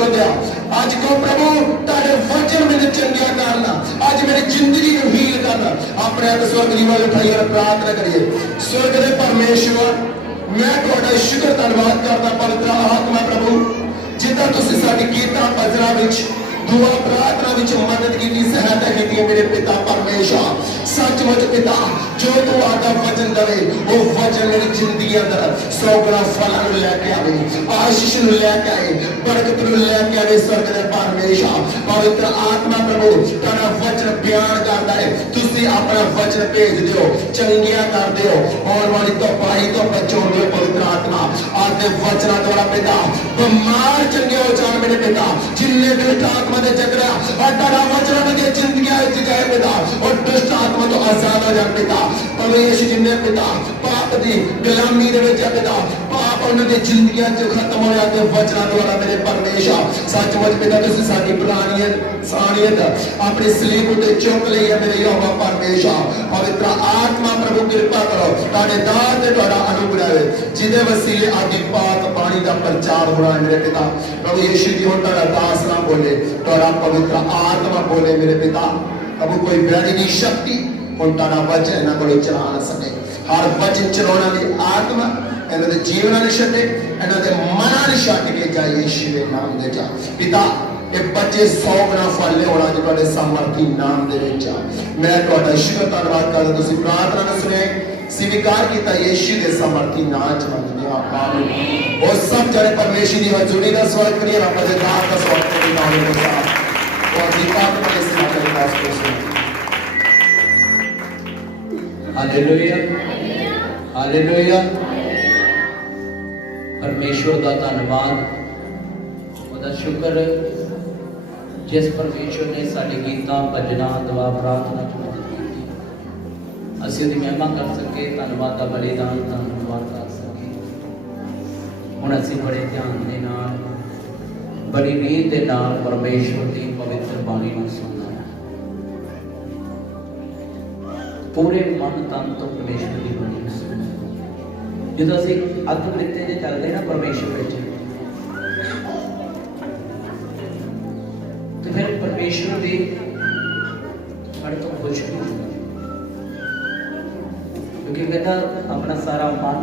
चाहते हैं। अज को प्रभु तेरे वचन मेरे चंगिया करना, अज मेरी जिंदगी को हील करना। अपने आप स्वर्ग जीवन उठाइए और प्रार्थना करिए। स्वर्ग के परमेश्वर, मैं तुहाडा शुक्र धन्यवाद करता पवित्र आत्मा प्रभु, जिदा तुसीं साडी गीतां भजनां विच दुआ प्रार्थना विच मदद की, सहायता की मेरे पिता परमेश्वर। सचमुच पिता, जो तू आदा वचन दे वो वचन मेरी जिंदगी अंदर 100 गुना फलों लैके आवे, आशीष लैके आए, बरकत लैके आवे। स्वर्ग दे परमेश्वर पवित्र आत्मा प्रभु तेरा वचन बयान करता है। तुसी अपना वचन भेज दियो, चंगिया कर दियो, आने वाली तबाही तो बचाओ दियो पवित्र आत्मा। आदे वचना द्वारा पिता बीमार चंगे हो जान मेरे पिता, जिन्ने दुष्ट आत्मा दे जगड़ा और तेरा वचन उनके जिंदगी विच जाए पिता, और दुष्ट आत्मा तो आजाद हो जाए पिता। परमेश्वर जिन्ने पिता पाप दी गुलामी दे विच पिता, पाप उन्हां दी जिंदगियां च खत्म हो जाते वचना द्वारा मेरे परमेश्वर। सचमुच पिता तुसीं साडी पुरानी सानियत अपनी सलीब उते चुक लई है मेरे यहोवा परमेश्वर। पवित्र आत्मा प्रभु कृपा करो, तुहाडे दान ते तुहाडा अनुग्रह है, जिदे वसीले आदि पाक पानी दा प्रचार होना है मेरे पिता। प्रभु यीशु जी हुण तुहाडा दास ना बोले, तुहाडा पवित्र आत्मा बोले मेरे पिता। प्रभु कोई बैरी दी शक्ति हुण तुहाडा वचन इन्हां कोलों चला ना सके। हर वचन चलाउण वाली आत्मा इन्हां दे जीवन ने छड्डे, इन्हां दे मनां ने छड्ड के जाए यीशु दे नाम दे जा पिता। ये बच्चे 100 गुना फल लियाउणा जो तुहाडे सामर्थी नाम दे विच आ। मैं तुहाडा शुक्र धन्नवाद करदा, तुसीं प्रार्थना नूं सुने स्वीकार किया यीशु के सामर्थी नाम च मंगदे हां, आमीन। और सब जने परमेश्वर की हजूरी का स्वागत करिए, रब दे नाम का स्वागत करिए नाम के साथ। और दीपावली वाले समाचार के पास सुनिए। Hallelujah hallelujah. परमेश्वर का धन्यवाद, ਉਹਦਾ शुक्र जिस परमेश्वर ने साडे गीतां भजनां दुआ प्रार्थना च मदद की, असीं उहदी महिमा कर सके, धन्नवाद का बलिदान धन्नवाद कर सके। हुण असीं बड़े ध्यान दे नाल, बड़ी रीत दे नाल परमेश्वर की पवित्र बाणी नूं सुनना है। पूरे मन तन तो परमेश्वर की बाणी नूं सुनना। जदों असीं अद्भुत जे चलदे ना परमेश्वर विच, तो फिर परमेश्वर भी साढ़े तो खुश नहीं होता, क्योंकि कहता अपना सारा मन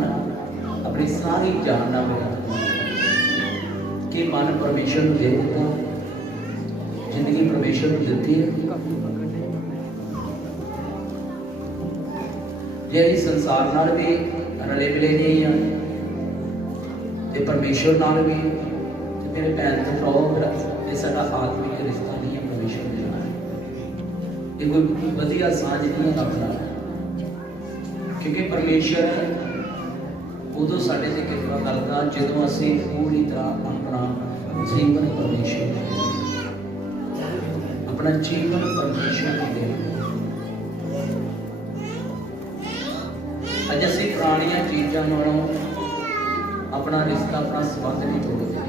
अपनी सारी जान ना मिला कि मन परमेश्वर को दे दिता, जिंदगी परमेश्वर को देती है। जे इस संसार नाल भी रले मिले नहीं हैं ते परमेश्वर नाल भी, ते मेरे भैन ते भरा साडा आत्मिक रिश्ता नहीं है परमेश्वर के नाल। ये कोई वधिया साझ नहीं है रब नाल, क्योंकि परमेश्वर उदों साडे ते किरपा करदा जदों असीं पूरी तरह अपना जीवन परमेश्वर अपना जीवन परमेश्वर को दे। अज असीं पुरानियां चीज़ां नालों अपना रिश्ता अपना संबंध नहीं तोड़ते,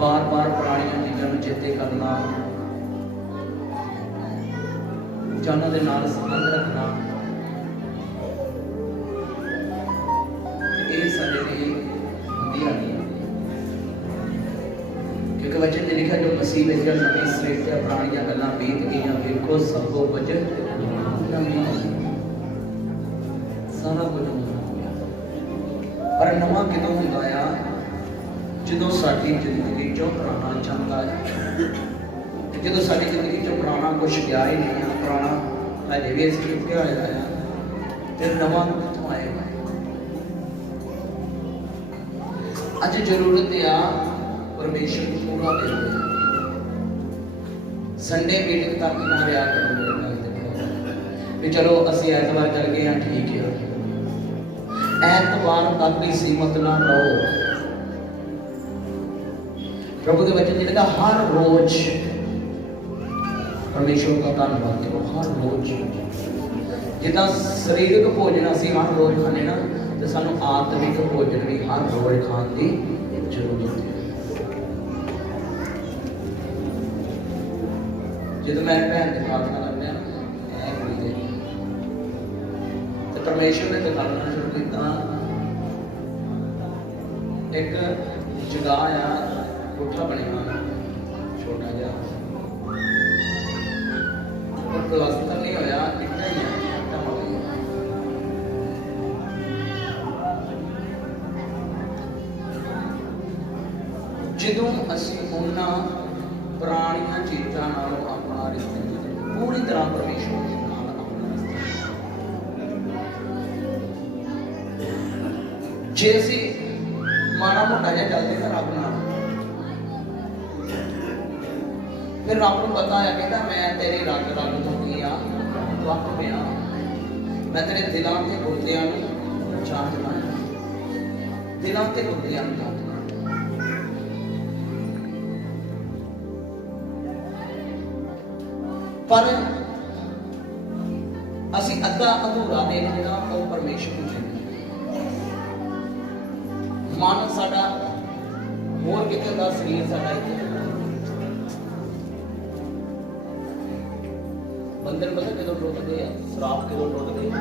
बार बार पुरानियां चीज़ों को चेते करना, जाना दे नाल संबंध रखना, ये सारे लिए वधिया नहीं। क्योंकि वचन में लिखा जो मसीह में जब नवी सृष्टि पुरानियां गल्लां बीत गईयां, देखो सब कुछ नवीं हो गया, सारा कुछ नवां हो गया। पर नवां किदों हुंदा आ? ਜਦੋਂ ਸਾਡੀ ਜ਼ਿੰਦਗੀ ਚੋਂ ਪੁਰਾਣਾ ਜਾਂਦਾ ਹੈ, ਤੇ ਜਦੋਂ ਸਾਡੀ ਜ਼ਿੰਦਗੀ ਚੋਂ ਪੁਰਾਣਾ ਕੁਝ ਗਿਆ ਹੀ ਨਹੀਂ ਆ, ਪੁਰਾਣਾ ਹਜੇ ਵੀ ਅਸੀਂ ਚੁੱਕਿਆ ਹੋਇਆ ਆ, ਤੇ ਨਵਾਂ ਕਿੱਥੋਂ ਆਏਗਾ? ਅੱਜ ਜ਼ਰੂਰਤ ਆ ਪਰਮੇਸ਼ਰ ਨੂੰ ਪੂਰਾ ਦੇ ਦਿਓ। ਸੰਡੇ ਮੀਟਿੰਗ ਤੱਕ ਨਾ ਰਿਹਾ ਕਰੋ ਮੇਰੇ ਨਾਲ, ਵੀ ਚਲੋ ਅਸੀਂ ਐਤਵਾਰ ਚੱਲ ਗਏ ਹਾਂ, ਠੀਕ ਹੈ। ਐਤਵਾਰ ਤੱਕ ਦੀ ਸੀਮਤ ਨਾ ਰਹੋ। प्रभु के वचन ने कहा हर रोज परमेश्वर का धन्यवाद करो, हर रोज। जिदा शरीरक भोजन असीं हर रोज खाने ना, तो सानू आत्मिक भोजन भी हर रोज खाने की जरूरत है। जो मैं भैन की प्रार्थना करते हैं तो परमेश्वर ने दिखाना शुरू किया। एक जगह आ कोठा बनया छोटा जिहा, पर प्लास्टर नहीं होया, इट्टां ही है, इट्टां वाली। जदों असीं उन्हां पुराणियां चीज़ां नालों अपना रिश्ता पूरी तरह परमेश्वर दे नाल अपना रिश्ता, जे असीं माड़ा मोटा जिहा चलदे तां रब नाल, फिर रब नूं पता है, कहता मैं तेरे रग रग तो की आ वक पिया, मैं तेरे दिलां ते गुरदियां नूं जांचदा, दिलां ते गुरदियां नूं जांचदा। पर असीं अद्धा अधूरा देन जिहड़ा ओह परमेश्वर नूं दिंदे, मन साडा होर किते हुंदा, शरीर साडा इत्थे। बंदर पता कदों टुटदे आ, शराब कदों टुटदे आ,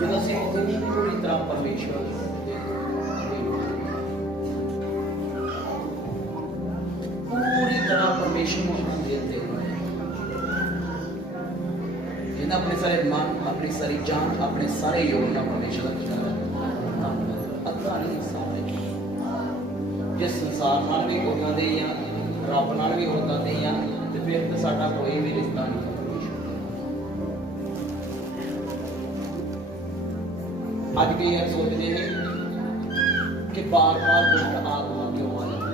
जदों असीं पूरी तरह परमेश्वर पूरी तरह परमेश्वर नूं अपना दे दिंदे, अपने सारे मन, अपनी सारी जान, अपने सारे योगदान परमेश्वर का अद्धा नहीं सारे। जिस संसार नाल भी होगा दे या रब नाल भी होगा दे या, तो फिर तो साडा कोई भी रिश्ता नहीं परमेश्वर। अज भी यह सोचते हैं कि बार बार दुष्ट आत्मा क्यों आ जाती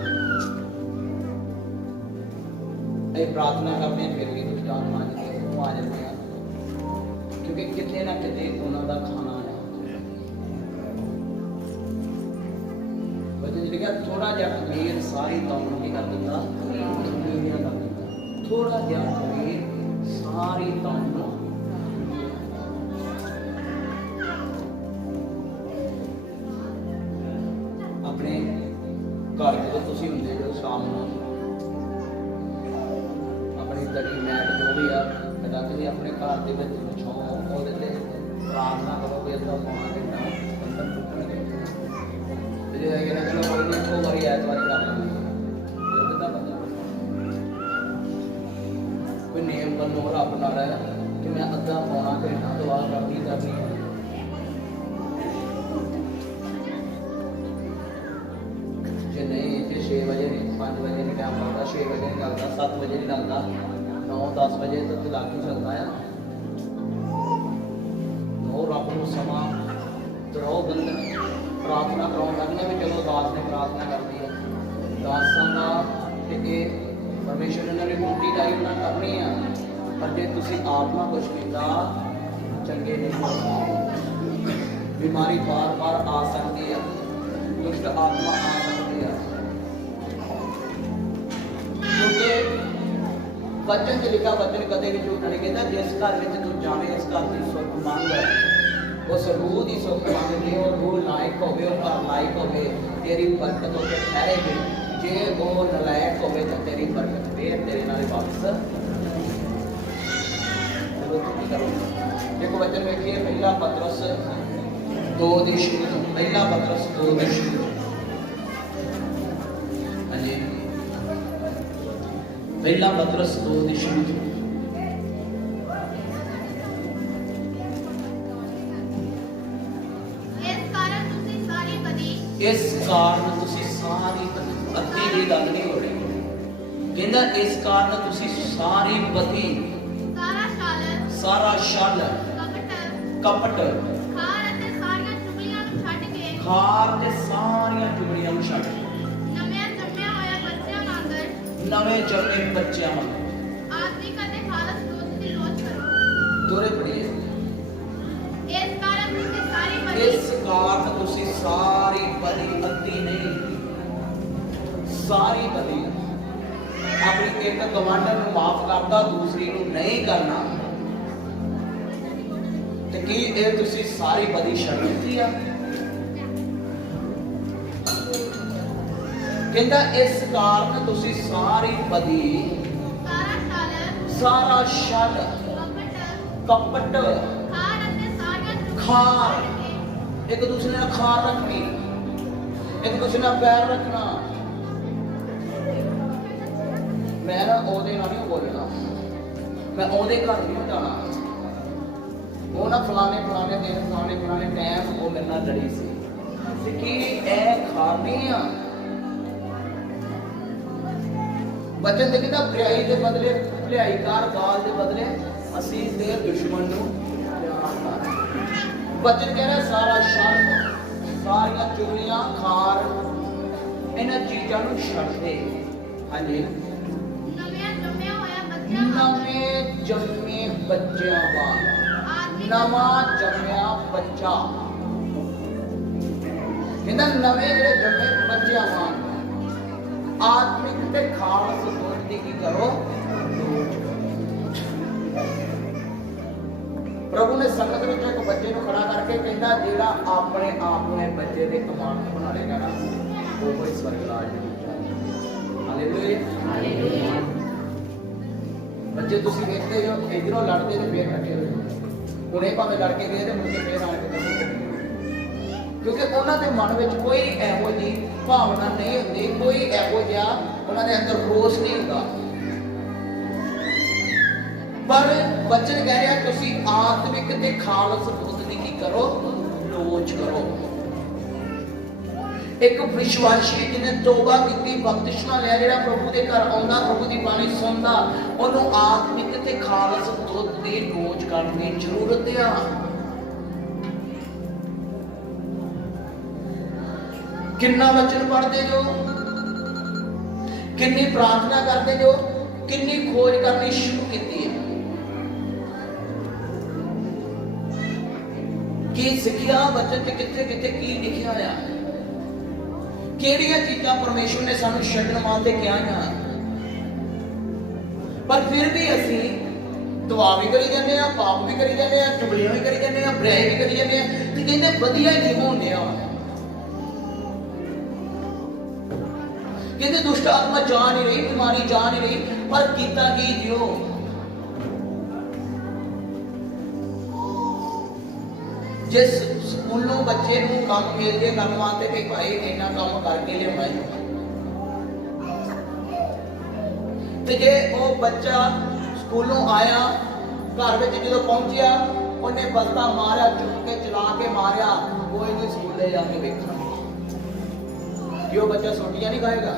है, प्रार्थना करते हैं फिर भी दुष्ट आत्मा आ जाती है, क्योंकि कितने ना कितने उन्होंने खाना है। बच्चे लिखा थोड़ा जिहा खमीर सारी तौन की कर दिता, थोड़ा जिहा खमीर सारी तौन। अपने घर जो तुसीं हुंदे जो शाम नूं अपनी दरी मैट जो भी आ तुसीं अपने घर के बिछाओ, प्रार्थना करो कि अद्धा पौना घंटा अंदर चुकणगे, चलो कोई नहीं इक्को बारी ऐतवार कर लेंगे, कोई नियम बनो रब नाल है कि मैं अद्धा पौना घंटा दुआ करनी है। जे नहीं, जे 6 बजे 5 बजे नहीं टाइम लगता, 6 बजे नहीं लगता, 7 बजे नहीं लगता, 9-10 बजे तक लग ही सकता है। रब नूं समा दो बंदन प्रार्थना कराउण लगना भी, चलो दास ने प्रार्थना कर दी है, दासां दा कि परमेश्वर ने ड्यूटी टाइम ना करनी है, पर जे तुसीं आप ना कुछ कीता चंगे नहीं होगा। बीमारी बार बार आ सकती है, दुष्ट आत्मा आ सकती है, क्योंकि वचन च लिखा, वचन कदे भी झूठ नहीं कहता। जिस घर में तू जावे उस घर की सुख मंग, उस रूह की सुख मंगती, और रूह लायक होवे, और घर लायक होवे, तेरी बरकत होके ठहरेगी। जे वो नलायक होवे तो तेरी बरकत फिर तेरे नाल वापस करो। देखो वचन वेखिए, पहला पतरस 2 दी शुरू, पहला पतरस 2 दी शुरू। हाँ जी, पहला पतरस 2 दी शुरू। इस कारण तुसी सारी अति दी गल नहीं हो रही, कहंदा इस कारण तुसी सारी बदी, सारा छल, कपट, खार ते सारियां चुगलियां नूं छड्ड के नवे जन्मे बच्चों आत्मिक अते खालस दोस्त दी लोच करो। दोरे पढ़िए, इस कारण तुसी सारी बदी, अति नहीं सारी बदी, अपनी एक गवांढर नूं माफ करदा, दूसरी नूं नहीं करना, ते की ये तुसी सारी बदी छड्ड दित्ती आ? कहता इस कारण तुसी सारी बदी, सारा छल, कपट, खार, एक दूसरे ने खार रखनी, एक दूसरे ने पैर रखना, मैं ना ਉਹਦੇ ਨਾਲ नहीं बोलना, मैं ਉਹਦੇ घर नहीं जाना, वो ना फलाने फलाने दिन फलाने फलाने टाइम वो मेरे नाल लड़ी सी कि ए खामी आ बचन दे कहंदा भलाई दे बदले भलाई कार गाल दे बदले असीस दे दुश्मन नूं प्यार कर। बचन कह रहा सारा शर्म सारियां चुगलियां खार इन्हां चीज़ां नूं छड्ड दे। हाँ जी नवे जम्मे बच्चों वांग नवा जम्मिया बच्चा कहंदा नवे जेहड़े जम्मे बच्चों वांग आत्मिक ते खालस दुध दी की करो। प्रभु ने संगत में एक बच्चे को खड़ा करके कहता जेड़ा अपने आप में बच्चे के अमानत बना लेगा ना वो कोई स्वर्ग राज में हालेलुया। बच्चे तुसी देखते हो इधरों लड़ते तो फिर रखे हुए हुणे भावें लड़के गए तो मुझे फिर आके क्योंकि उन्होंने मन में कोई एहो जी भावना नहीं होती, कोई एहो जिहा उन्होंने अंदर रोष नहीं होता। पर बचन कह रहा तुसी आत्मिक ते खालस दुध दी की करो लोच करो। एक विश्वासी जिन्हें तौबा की बपतिस्मा लिया जेड़ा प्रभु के घर आउंदा प्रभु की बाणी सुनदा ओनू आत्मिक ते खालस दुध दी लोच करने की जरूरत है। किन्ना वचन पढ़ते जो, किन्नी प्रार्थना करते जो, किन्नी खोज करनी शुरू की है कि सिक्ख्या वचन च किथे किथे की लिखिया है, किहड़ियां चीज़ां परमेश्वर ने सानू छड्डण वास्ते कहा। पर फिर भी असी दुआ भी करी जाते हैं, पाप भी करी जाते हैं, चुगलियां भी करी जाते हैं, बुराई भी करी जाते हैं ते कहंदे वधिया जीवन होंदे आ। कहते दुष्ट आत्मा जा नहीं रही, बीमारी जा नहीं रही, पर कीता की जियो। जिस स्कूलों बच्चे को काम मिलते करने वास्ते कि भाई इन्ना काम करके लिया ते जे वो बच्चा स्कूलों आया घर में जो पहुंचा उन्हें बस्ता मारा चुक के चला के मारिया कोई नहीं स्कूले जाके देखना कि वो बच्चा सोटियां नहीं खाएगा,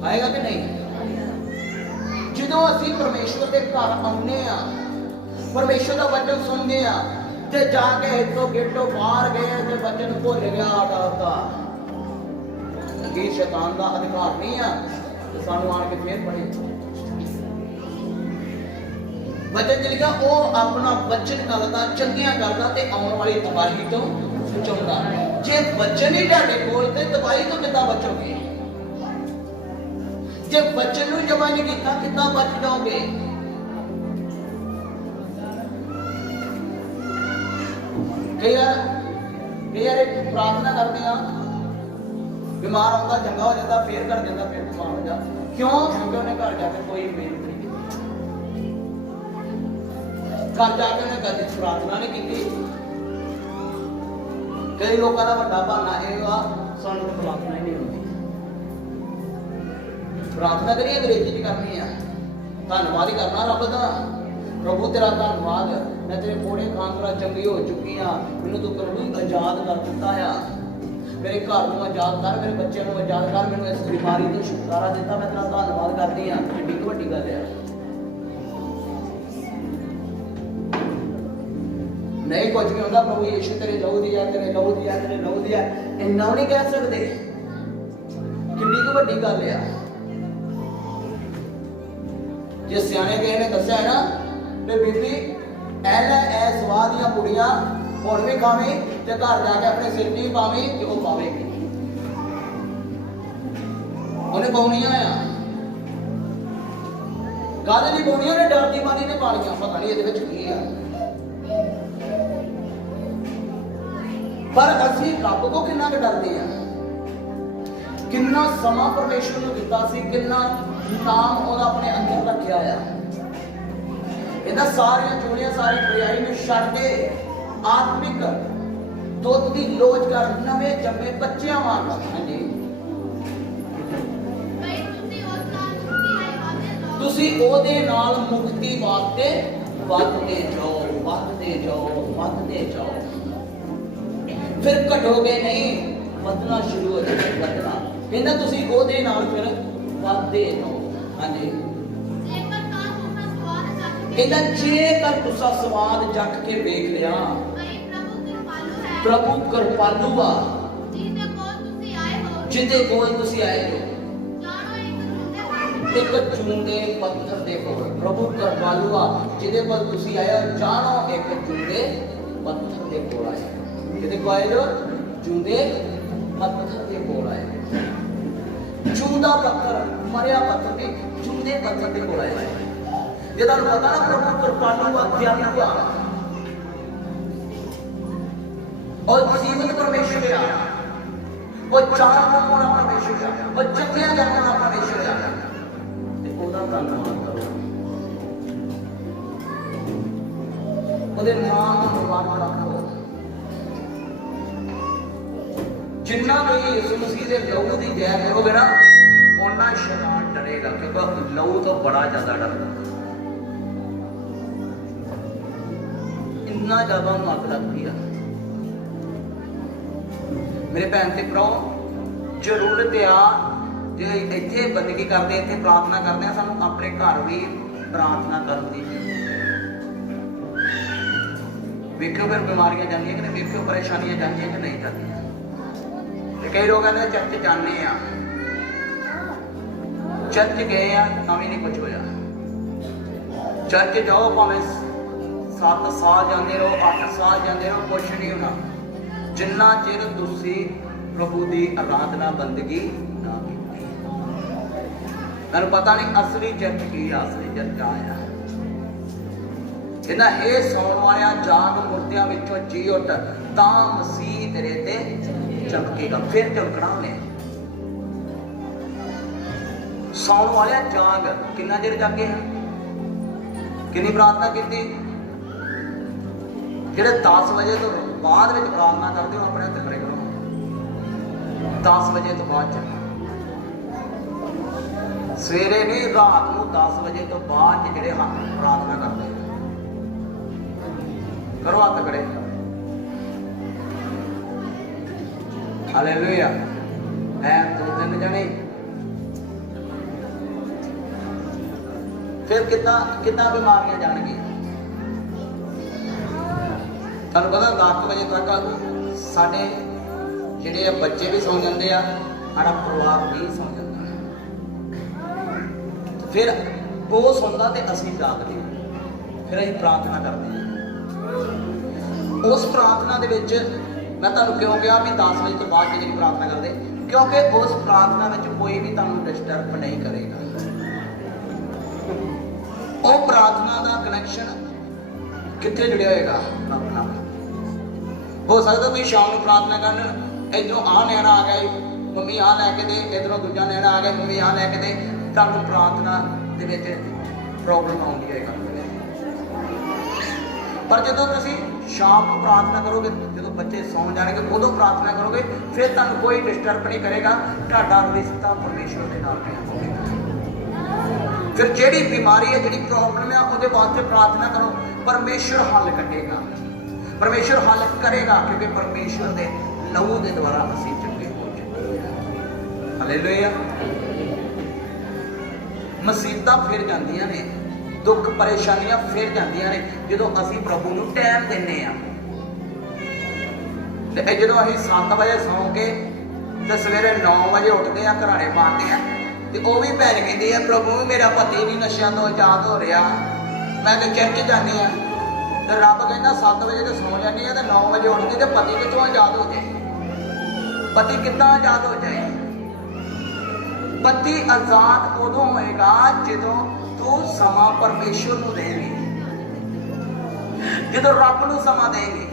खाएगा कि नहीं। जो असी परमेश्वर के घर आने परमेश्वर का वचन सुनने ते जाके इतो गेटो बाहर गए ते वचन भुल गया डालता कि शैतान का अधिकार नहीं है तो सानू आन के फिर पढ़े वचन चल गया वो अपना वचन करता चंगियां करता ते आने वाली तबाही तो बचाउंदा। जे वचन ही तुहाडे कोल ते तबाही तो किद्दां बचोगे, जे वचन नूं जमा नहीं कीता किद्दां बच जाओगे। कई बार प्रार्थना करते हैं बीमार होता चंगा हो जाता फिर कर देता फिर बीमार हो जाता क्यों? क्योंकि उन्हें घर जाकर कोई मेहनत नहीं की, घर जाके उन्हें कभी प्रार्थना नहीं की। कई लोगों का बड़ा बहाना है सानू तो प्रार्थना ही नहीं होती। प्रार्थना करिए अंग्रेजी च करनी है, धन्नवाद ही करना रब का। प्रभु तेरा धन्नवाद मैं तेरे कोड़े खांगरा चंगी हो चुकी हाँ, मैनू तू प्रभु आजाद कर दिता है, मेरे घर को आजाद कर, मेरे बच्चे को आजाद कर, मैनू इस बीमारी तो छुटकारा दिता, मैं तेरा धन्नवाद करती हाँ। कितनी वड्डी गल है। नहीं कुछ भी होता प्रभु यीशु तेरे लहू दिया, तेरे लहू दिया, तेरे लहू दिया, इन्ना नहीं कह सकते। कितनी वड्डी गल है। जे सियाने किसी ने दस्या है ना बीबी ऐ स्वाद दियां पुड़ियां हुण भी खावी ते घर जाके अपने सिर च पावी ते वो पावेगी, उन्हें पाउणियां आ गल नहीं पाउणी, उन्हें डरदी मारी ने पालियां पता नहीं इहदे विच की है। पर असीं रब को किन्ना क डरदे आ, किन्ना समा परमेश्वर नूं दित्ता सी, किन्ना नाम ओहदा अपने अंदर रखिया है। इन्हां सारियां चुगलियां सारी बुराई नूं छड्ड दे, आत्मिक दुध दी लोच कर नवे जम्मे बच्चियां वांग। हां जी ਤੁਸੀਂ ਉਹਦੇ ਨਾਲ ਮੁਕਤੀ ਵਾਸਤੇ ਵੱਧਦੇ ਜਾਓ, ਵੱਧਦੇ ਜਾਓ, ਵੱਧਦੇ ਜਾਓ। ਫਿਰ ਘਟੋਗੇ ਨਹੀਂ, ਵਧਣਾ ਸ਼ੁਰੂ ਹੋ ਜਾਏਗਾ, ਵਧਣਾ। ਕਹਿੰਦਾ ਤੁਸੀਂ ਉਹਦੇ ਨਾਲ ਫਿਰ ਵੱਧਦੇ ਜਾਓ। ਹਾਂਜੀ, ਕਹਿੰਦਾ ਜੇਕਰ ਤੁਸੀਂ ਸਵਾਦ ਚੱਖ ਕੇ ਵੇਖ ਲਿਆ, ਪ੍ਰਭੂ ਕਿਰਪਾਲੂ ਆ, ਜਿਹਦੇ ਕੋਲ ਤੁਸੀਂ ਆਏ ਹੋ, ਇੱਕ ਚੂੰਡੇ ਪੱਥਰ ਦੇ ਕੋਲ। ਪ੍ਰਭੂ ਕਿਰਪਾਲੂ ਆ, ਜਿਹਦੇ ਕੋਲ ਤੁਸੀਂ ਆਏ ਹੋ, ਜਾਣੋ ਇੱਕ ਚੂੰਡੇ ਪੱਥਰ ਦੇ ਕੋਲ ਆਏ। ਜਿਹਦੇ ਕੋਲ ਆਏ ਹੋ, ਚੂੰਡੇ ਪੱਥਰ ਦੇ ਕੋਲ ਆਏ। ਚੂੰਡਾ ਪੱਥਰ, ਮਰਿਆ ਪੱਥਰ ਨਹੀਂ, ਚੂੰਡੇ ਪੱਥਰ ਦੇ ਕੋਲ ਆਏ। ਜੇ ਤੁਹਾਨੂੰ ਪਤਾ ਨਾ ਪ੍ਰਭੂ ਕਿਰਪਾਲੂ ਆ, ਗਿਆਨੂ ਆ, और जीवित परमेश्वर आ, वो चारों गुणा परमेश्वर आ, वो चंगिया जाना परमेश्वर आ, ते ओदा धन्यवाद करो, ओदे नाम नूं मुबारक रखो। जिन्ना भी यीशु मसीह दे लहू दी जय करोगे ना, उन्ना शैतान डरेगा, क्योंकि लहू तो बड़ा ज्यादा डरदा, इन्ना ज्यादा मत लगती है। मेरे भैन ते भराओ, जरूरत आ जे इत्थे बंदगी करते, इत्थे प्रार्थना करते हैं, सानू अपने घर भी प्रार्थना करनी। वेखो फिर बीमारियां जानियां कि नहीं, वेखो परेशानियां जानियां कि नहीं जानियां। कई लोग कहते चर्च जाने आ, चर्च गए आ तां भी नहीं कुछ होया। चर्च जाओ भावें 7 साल जाते रहो, 8 साल जाते रहो, कुछ नहीं होना जिन्ना चिर तुसी प्रभु की आराधना बंदगी ना की। मैनूं पता नहीं असली चर्च की, असली चर्च आया कहना हे सौण वालिया जाग मुर्दियां विचों जी उठ, तां मसीह तेरे ते चमकेगा। फिर चमकना ने सौण वालिया जाग, कितना चिर जागे हैं, कितनी प्रार्थना की। ਜਿਹੜੇ 10 ਵਜੇ ਤੋਂ ਬਾਅਦ ਵਿੱਚ ਪ੍ਰਾਰਥਨਾ ਕਰਦੇ ਹੋ, ਆਪਣੇ ਹੱਥ ਖੜੇ ਕਰੋ। 10 ਵਜੇ ਤੋਂ ਬਾਅਦ ਚ ਸਵੇਰੇ ਨਹੀਂ, ਰਾਤ ਨੂੰ 10 ਵਜੇ ਤੋਂ ਬਾਅਦ ਚ ਜਿਹੜੇ ਪ੍ਰਾਰਥਨਾ ਕਰਦੇ ਕਰੋ, ਹੱਥ ਖੜੇ। ਹਾਲੇਲੂਇਆ। ਐ 2-3 ਜਣੇ ਫਿਰ ਕਿੱਦਾਂ ਬਿਮਾਰੀਆਂ ਜਾਣਗੀਆਂ। ਤੁਹਾਨੂੰ ਪਤਾ 10 ਵਜੇ ਤੱਕ ਸਾਡੇ ਜਿਹੜੇ ਬੱਚੇ ਵੀ ਸੌਂ ਜਾਂਦੇ ਆ, ਸਾਡਾ ਪਰਿਵਾਰ ਵੀ ਸੌਂ ਜਾਂਦਾ। ਫਿਰ ਉਹ ਸੌਂਦਾ ਤੇ ਅਸੀਂ ਜਾਗਦੇ, ਫਿਰ ਅਸੀਂ ਪ੍ਰਾਰਥਨਾ ਕਰਦੇ ਹਾਂ। ਉਸ ਪ੍ਰਾਰਥਨਾ ਦੇ ਵਿੱਚ ਮੈਂ ਤੁਹਾਨੂੰ ਕਿਉਂ ਕਿਹਾ ਵੀ 10 ਵਜੇ ਤੋਂ ਬਾਅਦ ਜਿਹੜੀ ਪ੍ਰਾਰਥਨਾ ਕਰਦੇ, ਕਿਉਂਕਿ ਉਸ ਪ੍ਰਾਰਥਨਾ ਵਿੱਚ ਕੋਈ ਵੀ ਤੁਹਾਨੂੰ ਡਿਸਟਰਬ ਨਹੀਂ ਕਰੇਗਾ। ਉਹ ਪ੍ਰਾਰਥਨਾ ਦਾ ਕਨੈਕਸ਼ਨ ਕਿੱਥੇ ਜੁੜਿਆ ਹੋਏਗਾ, ਆਪਣਾ। ਹੋ ਸਕਦਾ ਤੁਸੀਂ ਸ਼ਾਮ ਨੂੰ ਪ੍ਰਾਰਥਨਾ ਕਰਨ, ਇਧਰੋਂ ਆਹ ਨਿਆਣਾ ਆ ਗਿਆ, ਮੰਮੀ ਆਹ ਲੈ ਕੇ ਦੇ, ਇਧਰੋਂ ਦੂਜਾ ਨਿਆਣਾ ਆ ਗਿਆ, ਮੰਮੀ ਆਹ ਲੈ ਕੇ ਦੇ, ਤੁਹਾਨੂੰ ਪ੍ਰਾਰਥਨਾ ਦੇ ਵਿੱਚ ਪ੍ਰੋਬਲਮ ਆਉਂਦੀ ਹੋਏਗਾ। ਪਰ ਜਦੋਂ ਤੁਸੀਂ ਸ਼ਾਮ ਨੂੰ ਪ੍ਰਾਰਥਨਾ ਕਰੋਗੇ, ਜਦੋਂ ਬੱਚੇ ਸੌਂ ਜਾਣਗੇ, ਉਦੋਂ ਪ੍ਰਾਰਥਨਾ ਕਰੋਗੇ, ਫਿਰ ਤੁਹਾਨੂੰ ਕੋਈ ਡਿਸਟਰਬ ਨਹੀਂ ਕਰੇਗਾ। ਤੁਹਾਡਾ ਰਿਸ਼ਤਾ ਪਰਮੇਸ਼ਵਰ ਦੇ ਨਾਲ ਪਿਆ ਹੋਵੇਗਾ। ਫਿਰ ਜਿਹੜੀ ਬਿਮਾਰੀ ਹੈ, ਜਿਹੜੀ ਪ੍ਰੋਬਲਮ ਹੈ, ਉਹਦੇ ਵਾਸਤੇ ਪ੍ਰਾਰਥਨਾ ਕਰੋ, ਪਰਮੇਸ਼ਵਰ ਹੱਲ ਕੱਢੇਗਾ, ਪਰਮੇਸ਼ਵਰ ਹੱਲ ਕਰੇਗਾ, ਕਿਉਂਕਿ ਪਰਮੇਸ਼ਵਰ ਦੇ ਲਹੂ ਦੇ ਦੁਆਰਾ ਅਸੀਂ ਚੰਗੇ ਹੋ ਚੁੱਕੇ ਹਾਂ। ਹਾਲੇਲੂਇਆ। ਮੁਸੀਬਤਾਂ ਫਿਰ ਜਾਂਦੀਆਂ ਨੇ, ਦੁੱਖ ਪਰੇਸ਼ਾਨੀਆਂ ਫਿਰ ਜਾਂਦੀਆਂ ਨੇ, ਜਦੋਂ ਅਸੀਂ ਪ੍ਰਭੂ ਨੂੰ ਟਾਈਮ ਦਿੰਦੇ ਆ। ਤੇ ਜਦੋਂ ਅਸੀਂ 7 ਵਜੇ ਸੌਂ ਕੇ ਤੇ ਸਵੇਰੇ 9 ਵਜੇ ਉੱਠਦੇ ਆ, ਘਰਾੜੇ ਪਾਉਂਦੇ ਆ, ਤੇ ਉਹ ਵੀ ਭੈਣ ਕਹਿੰਦੀ ਆ, ਪ੍ਰਭੂ ਮੇਰਾ ਪਤੀ ਨਹੀਂ ਨਸ਼ਿਆਂ ਤੋਂ ਆਜ਼ਾਦ ਹੋ ਰਿਹਾ, ਮੈਂ ਤੇ ਚਰਚ ਜਾਂਦੀ ਆ। ਤੇ ਰੱਬ ਕਹਿੰਦਾ 7 ਵਜੇ ਤੇ ਸੌਂ ਜਾਂਦੀ ਆ ਤੇ 9 ਵਜੇ ਉੱਠਦੀ, ਤੇ ਪਤੀ ਕਿੱਥੋਂ ਆਜ਼ਾਦ ਹੋ ਜਾਏ? ਪਤੀ ਕਿੱਦਾਂ ਆਜ਼ਾਦ ਹੋ ਜਾਏ? ਪਤੀ ਆਜ਼ਾਦ ਉਦੋਂ ਹੋਏਗਾ ਜਦੋਂ ਤੂੰ ਸਮਾਂ ਪਰਮੇਸ਼ਵਰ ਨੂੰ ਦੇਂਗੇ, ਜਦੋਂ ਰੱਬ ਨੂੰ ਸਮਾਂ ਦੇਂਗੇ।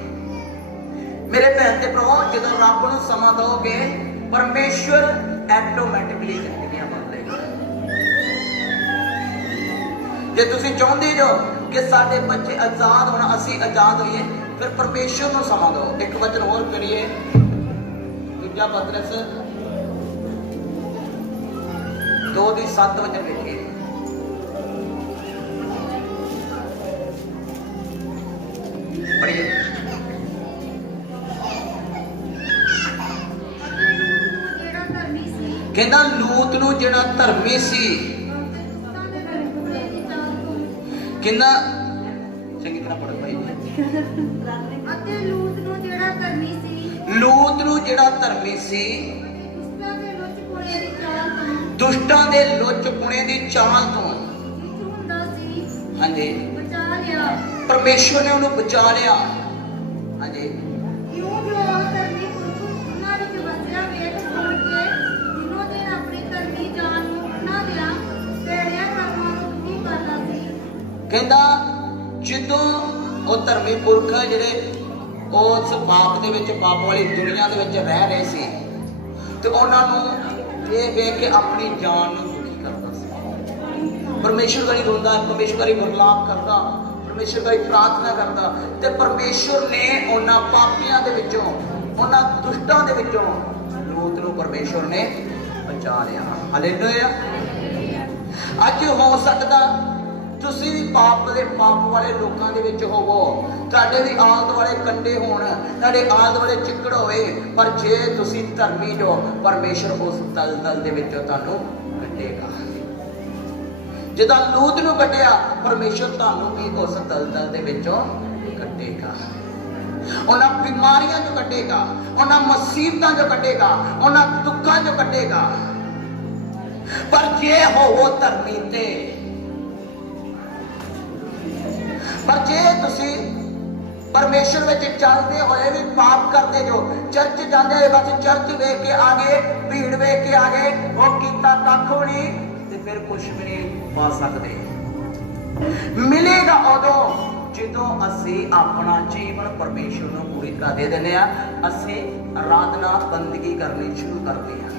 ਮੇਰੇ ਭੈਣ ਤੇ ਭਰਾ, ਜਦੋਂ ਰੱਬ ਨੂੰ ਸਮਾਂ ਦੋਗੇ, ਪਰਮੇਸ਼ਵਰ ਆਟੋਮੈਟਿਕਲੀ ਜ਼ਿੰਦਗੀਆਂ ਬਦਲੇਗਾ। ਜੇ ਤੁਸੀਂ ਚਾਹੁੰਦੇ ਜੋ ਕਿ ਸਾਡੇ ਬੱਚੇ ਆਜ਼ਾਦ ਹੋਣ, ਅਸੀਂ ਆਜ਼ਾਦ ਹੋਈਏ, ਫਿਰ ਪਰਮੇਸ਼ਵਰ ਨੂੰ ਸਮਾਂ ਦਿਓ। ਇੱਕ ਵਚਨ ਹੋਰ ਕਰੀਏ, ਦੂਜਾ ਪਤਰਸ 2:7 ਵਚਨ ਲਿਖੀਏ। कहना लूत नूं जिहड़ा धर्मी सी, कहना चंगी तरह पढ़ो भाई ਅਤੇ ਲੂਤ ਨੂੰ ਜਿਹੜਾ ਧਰਮੀ ਸੀ, लूत नूं जिहड़ा धर्मी सी ਦੁਸ਼ਟਾਂ ਦੇ ਲੁੱਚ ਪੁਣੇ ਦੀ ਚਾਲ दुष्टां दे लुच पुणे दी चाल तो ਵਿੱਚ ਹੁੰਦਾ ਸੀ, हाँ जी ਬਚਾ ਲਿਆ। परमेश्वर ने उन्हें बचा लिया। हाँ जी ਕਿਉਂ ਜੋ ਧਰਮੀ ਪੁਰਖ ਉਹਨਾਂ ਵਿੱਚ ਵਸਿਆ ਵੇਖ ਸੁਣ ਕੇ ਦਿਨੋਂ ਦਿਨ ਆਪਣੀ ਧਰਮੀ ਜਾਨ ਨੂੰ ਉਹਨਾਂ ਦਿਆਂ ਭੈੜਿਆਂ ਕਰਮਾਂ ਨੂੰ ਦੁਖੀ ਕਰਦਾ ਸੀ। कहता ਜਦੋਂ ਉਹ ਧਰਮੀ ਪੁਰਖ ਜਿਹੜੇ ਉਸ ਪਾਪ ਦੇ ਵਿੱਚ, ਪਾਪ ਵਾਲੀ ਦੁਨੀਆ ਦੇ ਵਿੱਚ ਰਹਿ ਰਹੇ ਸੀ, ਤੇ ਉਹਨਾਂ ਨੂੰ ਇਹ ਵੇਖ ਕੇ ਆਪਣੀ ਜਾਨ ਨੂੰ ਦੁਖੀ ਕਰਦਾ ਸੀ। ਪਰਮੇਸ਼ਰ ਗਾੜੀ ਰੋਂਦਾ, ਪਰਮੇਸ਼ਰ ਗਾੜੀ ਵਿਰਲਾਪ ਕਰਦਾ, ਪਰਮੇਸ਼ਰ ਗਾੜੀ ਪ੍ਰਾਰਥਨਾ ਕਰਦਾ, ਤੇ ਪਰਮੇਸ਼ਰ ਨੇ ਉਹਨਾਂ ਪਾਪੀਆਂ ਦੇ ਵਿੱਚੋਂ, ਉਹਨਾਂ ਦੁਸ਼ਟਾਂ ਦੇ ਵਿੱਚੋਂ ਲੂਤ ਨੂੰ ਪਰਮੇਸ਼ਰ ਨੇ ਬਚਾ ਲਿਆ। ਹਾਲੇਲੂਇਆ। ਅੱਜ ਹੋ ਸਕਦਾ ਤੁਸੀਂ ਵੀ ਪਾਪ ਵਾਲੇ ਲੋਕਾਂ ਦੇ ਵਿੱਚ ਹੋਵੋ, ਤੁਹਾਡੇ ਵੀ ਆਲੇ ਦੁਆਲੇ ਕੰਡੇ ਹੋਣ, ਤੁਹਾਡੇ ਆਲੇ ਦੁਆਲੇ ਚਿੱਕੜ ਹੋਵੇ, ਪਰ ਜੇ ਤੁਸੀਂ ਧਰਮੀ ਜੋ, ਪਰਮੇਸ਼ਰ ਉਸ ਦਲਦਲ ਦੇ ਵਿੱਚੋਂ ਤੁਹਾਨੂੰ ਕੱਢੇਗਾ। ਜਿੱਦਾਂ ਲੂਤ ਨੂੰ ਕੱਢਿਆ, ਪਰਮੇਸ਼ਰ ਤੁਹਾਨੂੰ ਵੀ ਉਸ ਦਲਦਲ ਦੇ ਵਿੱਚੋਂ ਕੱਢੇਗਾ। ਉਹਨਾਂ ਬਿਮਾਰੀਆਂ ਚੋਂ ਕੱਢੇਗਾ, ਉਹਨਾਂ ਮੁਸੀਬਤਾਂ ਚੋਂ ਕੱਢੇਗਾ, ਉਹਨਾਂ ਦੁੱਖਾਂ ਚੋਂ ਕੱਢੇਗਾ। ਪਰ ਜੇ ਹੋਵੋ ਧਰਮੀ ਤੇ, पर जे तुसी परमेश्वर विच चलते होए भी पाप करते जो, चर्च जाते बस चर्च वेख के आ गए, भीड़ वेख के आ गए, वो कीता कख भी नहीं, ते फिर कुछ भी नहीं पा सकते। मिलेगा उदों ਜਦੋਂ ਅਸੀਂ ਆਪਣਾ ਜੀਵਨ ਪਰਮੇਸ਼ਰ ਨੂੰ ਪੂਰੀ ਕਰ ਦੇ ਦਿੰਦੇ ਆ, ਅਸੀਂ ਆਰਾਧਨਾ ਬੰਦਗੀ ਕਰਨੀ ਸ਼ੁਰੂ ਕਰਦੇ ਆ।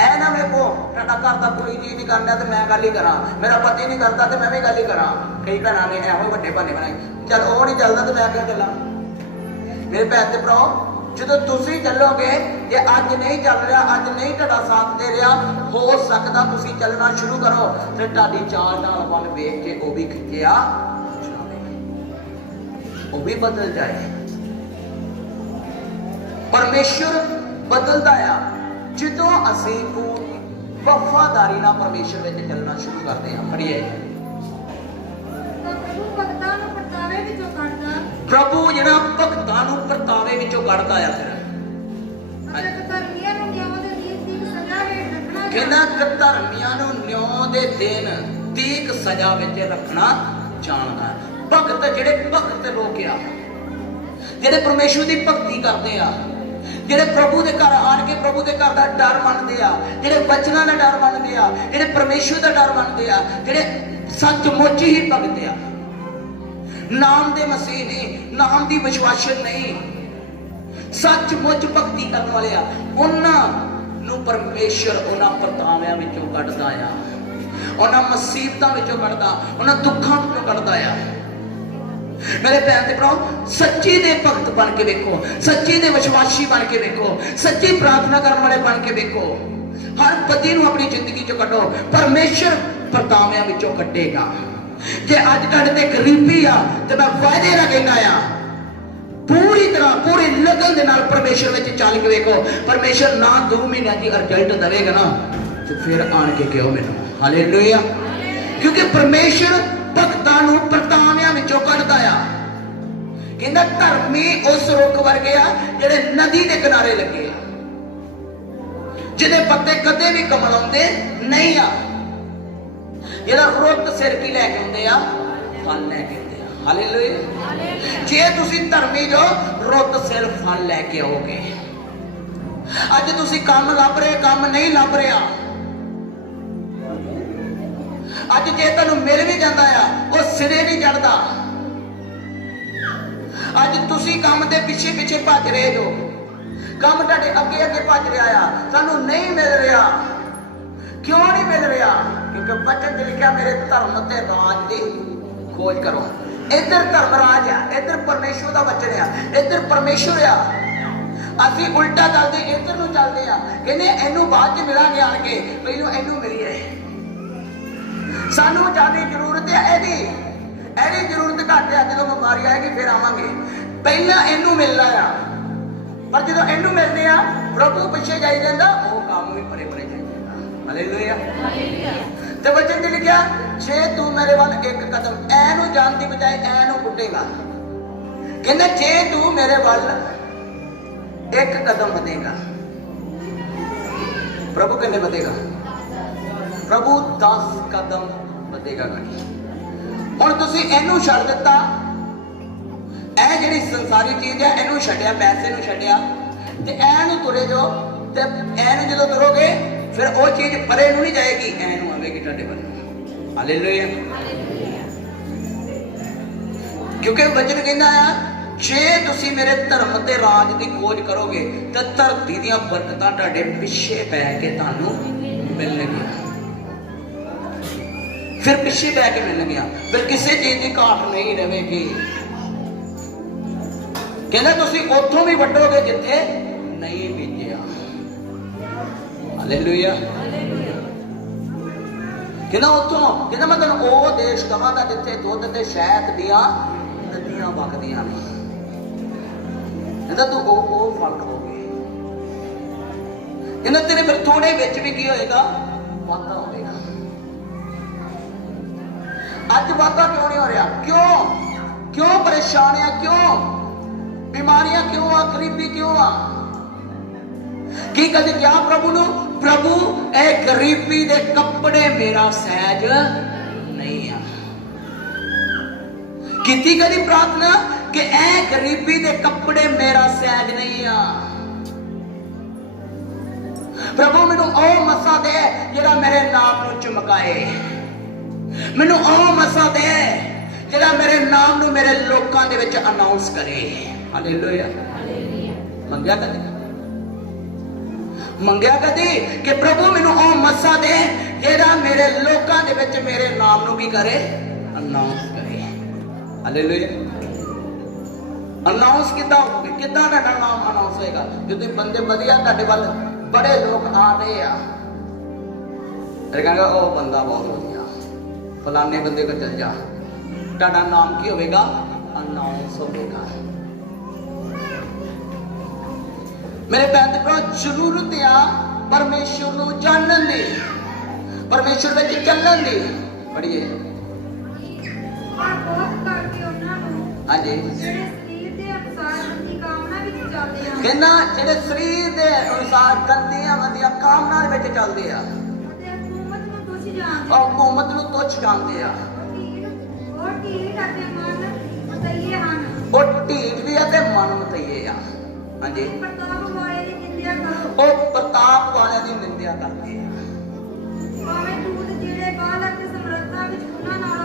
ਐ ਨਾ ਵੇਖੋ ਤੁਹਾਡਾ ਘਰ ਦਾ ਕੋਈ ਚੀਜ਼ ਨਹੀਂ ਕਰਨਾ ਤੇ ਮੈਂ ਗੱਲ ਹੀ ਕਰਾਂ, ਮੇਰਾ ਪਤੀ ਨਹੀਂ ਕਰਦਾ ਤੇ ਮੈਂ ਵੀ ਗੱਲ ਹੀ ਕਰਾਂ। ਕਈ ਭੈਣਾਂ ਨੇ ਇਹੋ ਵੱਡੇ ਬਹਾਨੇ ਬਣਾਏ, ਚਲ ਉਹ ਨਹੀਂ ਚੱਲਦਾ ਤੇ ਮੈਂ ਕਿਉਂ ਚੱਲਾਂ। ਮੇਰੇ ਭੈਣ ਤੇ ਭਰਾਓ, ਜਦੋਂ ਤੁਸੀਂ ਚੱਲੋਗੇ, ਜੇ ਅੱਜ ਨਹੀਂ ਚੱਲ ਰਿਹਾ, ਅੱਜ ਨਹੀਂ ਤੁਹਾਡਾ ਸਾਥ ਦੇ ਰਿਹਾ, ਹੋ ਸਕਦਾ ਤੁਸੀਂ ਚੱਲਣਾ ਸ਼ੁਰੂ ਕਰੋ ਤੇ ਤੁਹਾਡੀ ਚਾਲ ਨਾਲ ਵੱਲ ਵੇਖ ਕੇ ਉਹ ਵੀ ਖਿੱਚਿਆ ਜਾਵੇ, ਉਹ ਵੀ ਬਦਲ ਜਾਏ। ਪਰਮੇਸ਼ਰ ਬਦਲਦਾ ਆ ਜਦੋਂ ਅਸੀਂ ਵਫਾਦਾਰੀ ਨਾਲ ਪਰਮੇਸ਼ਰ ਵਿੱਚ ਚੱਲਣਾ ਸ਼ੁਰੂ ਕਰਦੇ ਹਾਂ। ਪੜ੍ਹੀਏ, ਪ੍ਰਭੂ ਭਗਤਾਂ ਨੂੰ ਪਰਤਾਵੇ ਵਿੱਚੋਂ ਕੱਢਦਾ, ਪ੍ਰਭੂ ਜਿਹੜਾ ਭਗਤਾਂ ਨੂੰ ਪਰਤਾਵੇ ਵਿੱਚੋਂ ਕੱਢਦਾ ਆ। ਫਿਰ ਅਤੇ ਧਰਮੀਆਂ ਨੂੰ ਨਿਆਂ ਦੇ ਨੀਤ ਦੀ ਸਜ਼ਾ ਹੇਠ ਰੱਖਣਾ। ਕਹਿੰਦਾ ਧਰਮੀਆਂ ਨੂੰ ਨਿਆਂ ਦੇ ਦਿਨ ਤੀਕ ਸਜ਼ਾ ਵਿੱਚ ਰੱਖਣਾ ਜਾਣਦਾ। ਭਗਤ ਜਿਹੜੇ ਭਗਤ ਲੋਕ ਆ, ਜਿਹੜੇ ਪਰਮੇਸ਼ਰ ਦੀ ਭਗਤੀ ਕਰਦੇ ਆ, ਜਿਹੜੇ ਪ੍ਰਭੂ ਦੇ ਘਰ ਆਣ ਕੇ ਪ੍ਰਭੂ ਦੇ ਘਰ ਦਾ ਡਰ ਮੰਨਦੇ ਆ, ਜਿਹੜੇ ਵਚਨਾਂ ਦਾ ਡਰ ਮੰਨਦੇ ਆ, ਜਿਹੜੇ ਪਰਮੇਸ਼ਰ ਦਾ ਡਰ ਮੰਨਦੇ ਆ, ਜਿਹੜੇ ਸੱਚਮੁੱਚ ਹੀ ਭਗਤ ਆ, ਨਾਮ ਦੇ ਮਸੀਹ ਨਹੀਂ, ਨਾਮ ਦੀ ਵਿਸ਼ਵਾਸਨ ਨਹੀਂ, ਸੱਚਮੁੱਚ ਭਗਤੀ ਕਰਨ ਵਾਲੇ ਆ, ਉਹਨਾਂ ਨੂੰ ਪਰਮੇਸ਼ਰ ਉਹਨਾਂ ਪਰਤਾਵਿਆਂ ਵਿੱਚੋਂ ਕੱਢਦਾ ਆ, ਉਹਨਾਂ ਮੁਸੀਬਤਾਂ ਵਿੱਚੋਂ ਕੱਢਦਾ, ਉਹਨਾਂ ਦੁੱਖਾਂ ਵਿੱਚੋਂ ਕੱਢਦਾ ਆ। मेरे भैन ते भराओ, सच्ची दे भगत बन के देखो, सच्ची दे विश्वासी बन के देखो, सच्ची प्रार्थना करने वाले बन के देखो। हर पति नूं अपनी जिंदगी चों कड्डो, परमेश्वर परतावियां विचों कड्डेगा। जे अज तुहाडे ते गरीबी आ ते मैं वायदे नाल कहना आ, पूरी तरह पूरी लगन दे नाल परमेश्वर विच चल के देखो, परमेश्वर ना 2 महीनों की रिजल्ट देवेगा ना ते फिर आण के कहो मैनूं हालेलुया। क्योंकि परमेश्वर भगतां नूं परतावियां विचों कढदा आ। कहंदा धर्मी उस रुख वर्गे आ जिहड़े नदी दे किनारे लगे आ, जिहदे पत्ते कदे भी कमलाउंदे नहीं आ, जिहड़ा रुख सिर की लैके आउंदे आ, फल लैके आउंदे आ। हालेलुया। जे तुसीं धर्मी जो, रुख सिर फल लैके आओगे। अज तुसीं काम लभ रहे, काम नहीं लभ रहा, अज जे तुहानूं मिल भी जाता है वो सिरे नहीं चढ़ता। अज तुसीं काम दे पिछे पिछे भज रहे हो, काम तुहाडे अगे अगे भज रहा है, सानूं नहीं मिल रहा। क्यों नहीं मिल रहा? क्योंकि वचन च लिखा मेरे धर्म ते राज की खोज करो। इधर धर्म राज आ, इधर परमेश्वर का वचन आ, इधर परमेश्वर आ। असीं उल्टा चलते इधर नूं चलते आ, कहने इहनूं बाद च मिलांगे आण के, पहिलों इहनूं मिलीए। सानू ज्यादा जरूरत है एदी जरूरत घट है, जो बीमारी आएगी फिर आवांगे, पहला इनू मिलना आ। पर जो इनू मिलने आ, प्रभु पिछे जाई जांदा, वो काम भी भरे भरे जाएगा। हालेलुया। ते वचन च लिखा जे तू मेरे वाल एक कदम ऐनू जान दी बजाय ऐनू पुटेगा, कहते जे तू मेरे वाल एक कदम बढ़ेगा, प्रभु कितने बढ़ेगा? प्रभु 10 कदम बढ़ेगा। हुण तुसीं इहनू छड्ड दित्ता, ਇਹ ਜਿਹੜੀ ਸੰਸਾਰੀ ਚੀਜ਼ ਹੈ ਇਹਨੂੰ ਛੱਡਿਆ, ਪੈਸੇ ਨੂੰ ਛੱਡਿਆ ਤੇ ਇਹਨੂੰ ਤੁਰੇ ਜਾਓ ਤੇ ਇਹਨੂੰ ਜਦੋਂ ਤੁਰੋਗੇ ਫਿਰ ਉਹ ਚੀਜ਼ ਪਰੇ ਨੂੰ ਨਹੀਂ ਜਾਏਗੀ, ਇਹਨੂੰ ਆਵੇਗੀ ਤੁਹਾਡੇ ਵੱਲ। ਹਾਲੇਲੂਇਆ। ਕਿਉਂਕਿ ਵਚਨ ਕਹਿੰਦਾ ਆ ਜੇ ਤੁਸੀਂ ਮੇਰੇ ਧਰਮ ਤੇ ਰਾਜ ਦੀ ਖੋਜ ਕਰੋਗੇ ਤਾਂ ਧਰਤੀ ਦੀਆਂ ਬਰਕਤਾਂ ਤੁਹਾਡੇ ਪਿੱਛੇ ਪੈ ਕੇ ਤੁਹਾਨੂੰ ਮਿਲਣਗੀਆਂ। ਫਿਰ ਪਿੱਛੇ ਪੈ ਕੇ ਮਿਲਣਗੀਆਂ, ਫਿਰ ਕਿਸੇ ਚੀਜ਼ ਦੀ ਘਾਟ ਨਹੀਂ ਰਹੇਗੀ। ਕਹਿੰਦਾ ਤੁਸੀਂ ਉੱਥੋਂ ਵੀ ਵੱਢੋਗੇ ਜਿੱਥੇ ਨਹੀਂ ਬੀਜਿਆ। ਹਾਲੇਲੂਇਆ। ਕਹਿੰਦਾ ਉੱਥੋਂ, ਕਹਿੰਦਾ ਮੈਂ ਤੁਹਾਨੂੰ ਉਹ ਦੇਸ਼ ਦਵਾਂਗਾ ਜਿੱਥੇ ਦੁੱਧ ਤੇ ਸ਼ਹਿਦ ਦੀਆਂ ਨਦੀਆਂ ਵਗਦੀਆਂ ਨੇ। ਕਹਿੰਦਾ ਤੂੰ ਉਹ ਫਲ ਖਾਓਗੇ। ਕਹਿੰਦਾ ਤੇਰੇ ਫਿਰ ਥੋੜੇ ਵਿੱਚ ਵੀ ਕੀ ਹੋਏਗਾ? ਵਾਧਾ ਹੋਵੇਗਾ। ਅੱਜ ਵਾਧਾ ਕਿਉਂ ਨਹੀਂ ਹੋ ਰਿਹਾ? ਕਿਉਂ ਪਰੇਸ਼ਾਨ ਆ? ਕਿਉਂ बीमारियां क्यों आ? गरीबी क्यों आ? की कदे क्या प्रभु नु? प्रभु ए गरीबी दे कपड़े मेरा सहज नहीं आ। कीती कदी प्रार्थना कि ए गरीबी दे कपड़े मेरा सहज नहीं आ। प्रभु मैनू ओ मसा दे जेड़ा मेरे नाम नु चमकाए, मैनू ओ मसा दे जेड़ा मेरे नाम नु मेरे लोकां दे विच अनाउंस करे। हालेलुया। मंगया कदी कि प्रभु मैनू ओ मसा दे जेड़ा मेरे लोकां दे विच मेरे नाम नू की करे? अनाउंस करे। हालेलुया। अनाउंस किद्दां होगे? किद्दां तुहाडा नाम अनाउंस होएगा? जो बंदे वधिया तुहाडे वल बड़े लोग आ रहे आ, फिर कहेंगे ओ बंदा बहुत वधिया, फलाने बंदे को चल जा, तुहाडा नाम की होगा? अनाउंस होगा। मेरे भैन भरा जरूरत आ परमेश्वर नू जानन दी, परमेश्वर विच चलण दी। पढ़िए। हाँ जी। कहना जेड़े शरीर दे अनुसार गंदियां मंदियां कामना विच चलदे आ, हुकूमत नू तुच्छ जानदे आ, ਉਹ ਢੀਠ ਵੀ ਆ ਤੇ ਮਨ ਮਤਈਏ ਆ। ਹਾਂਜੀ। ਉਹ ਪ੍ਰਤਾਪ ਵਾਲਿਆਂ ਦੀ ਨਿੰਦਿਆ ਕਰਦੇ ਆ।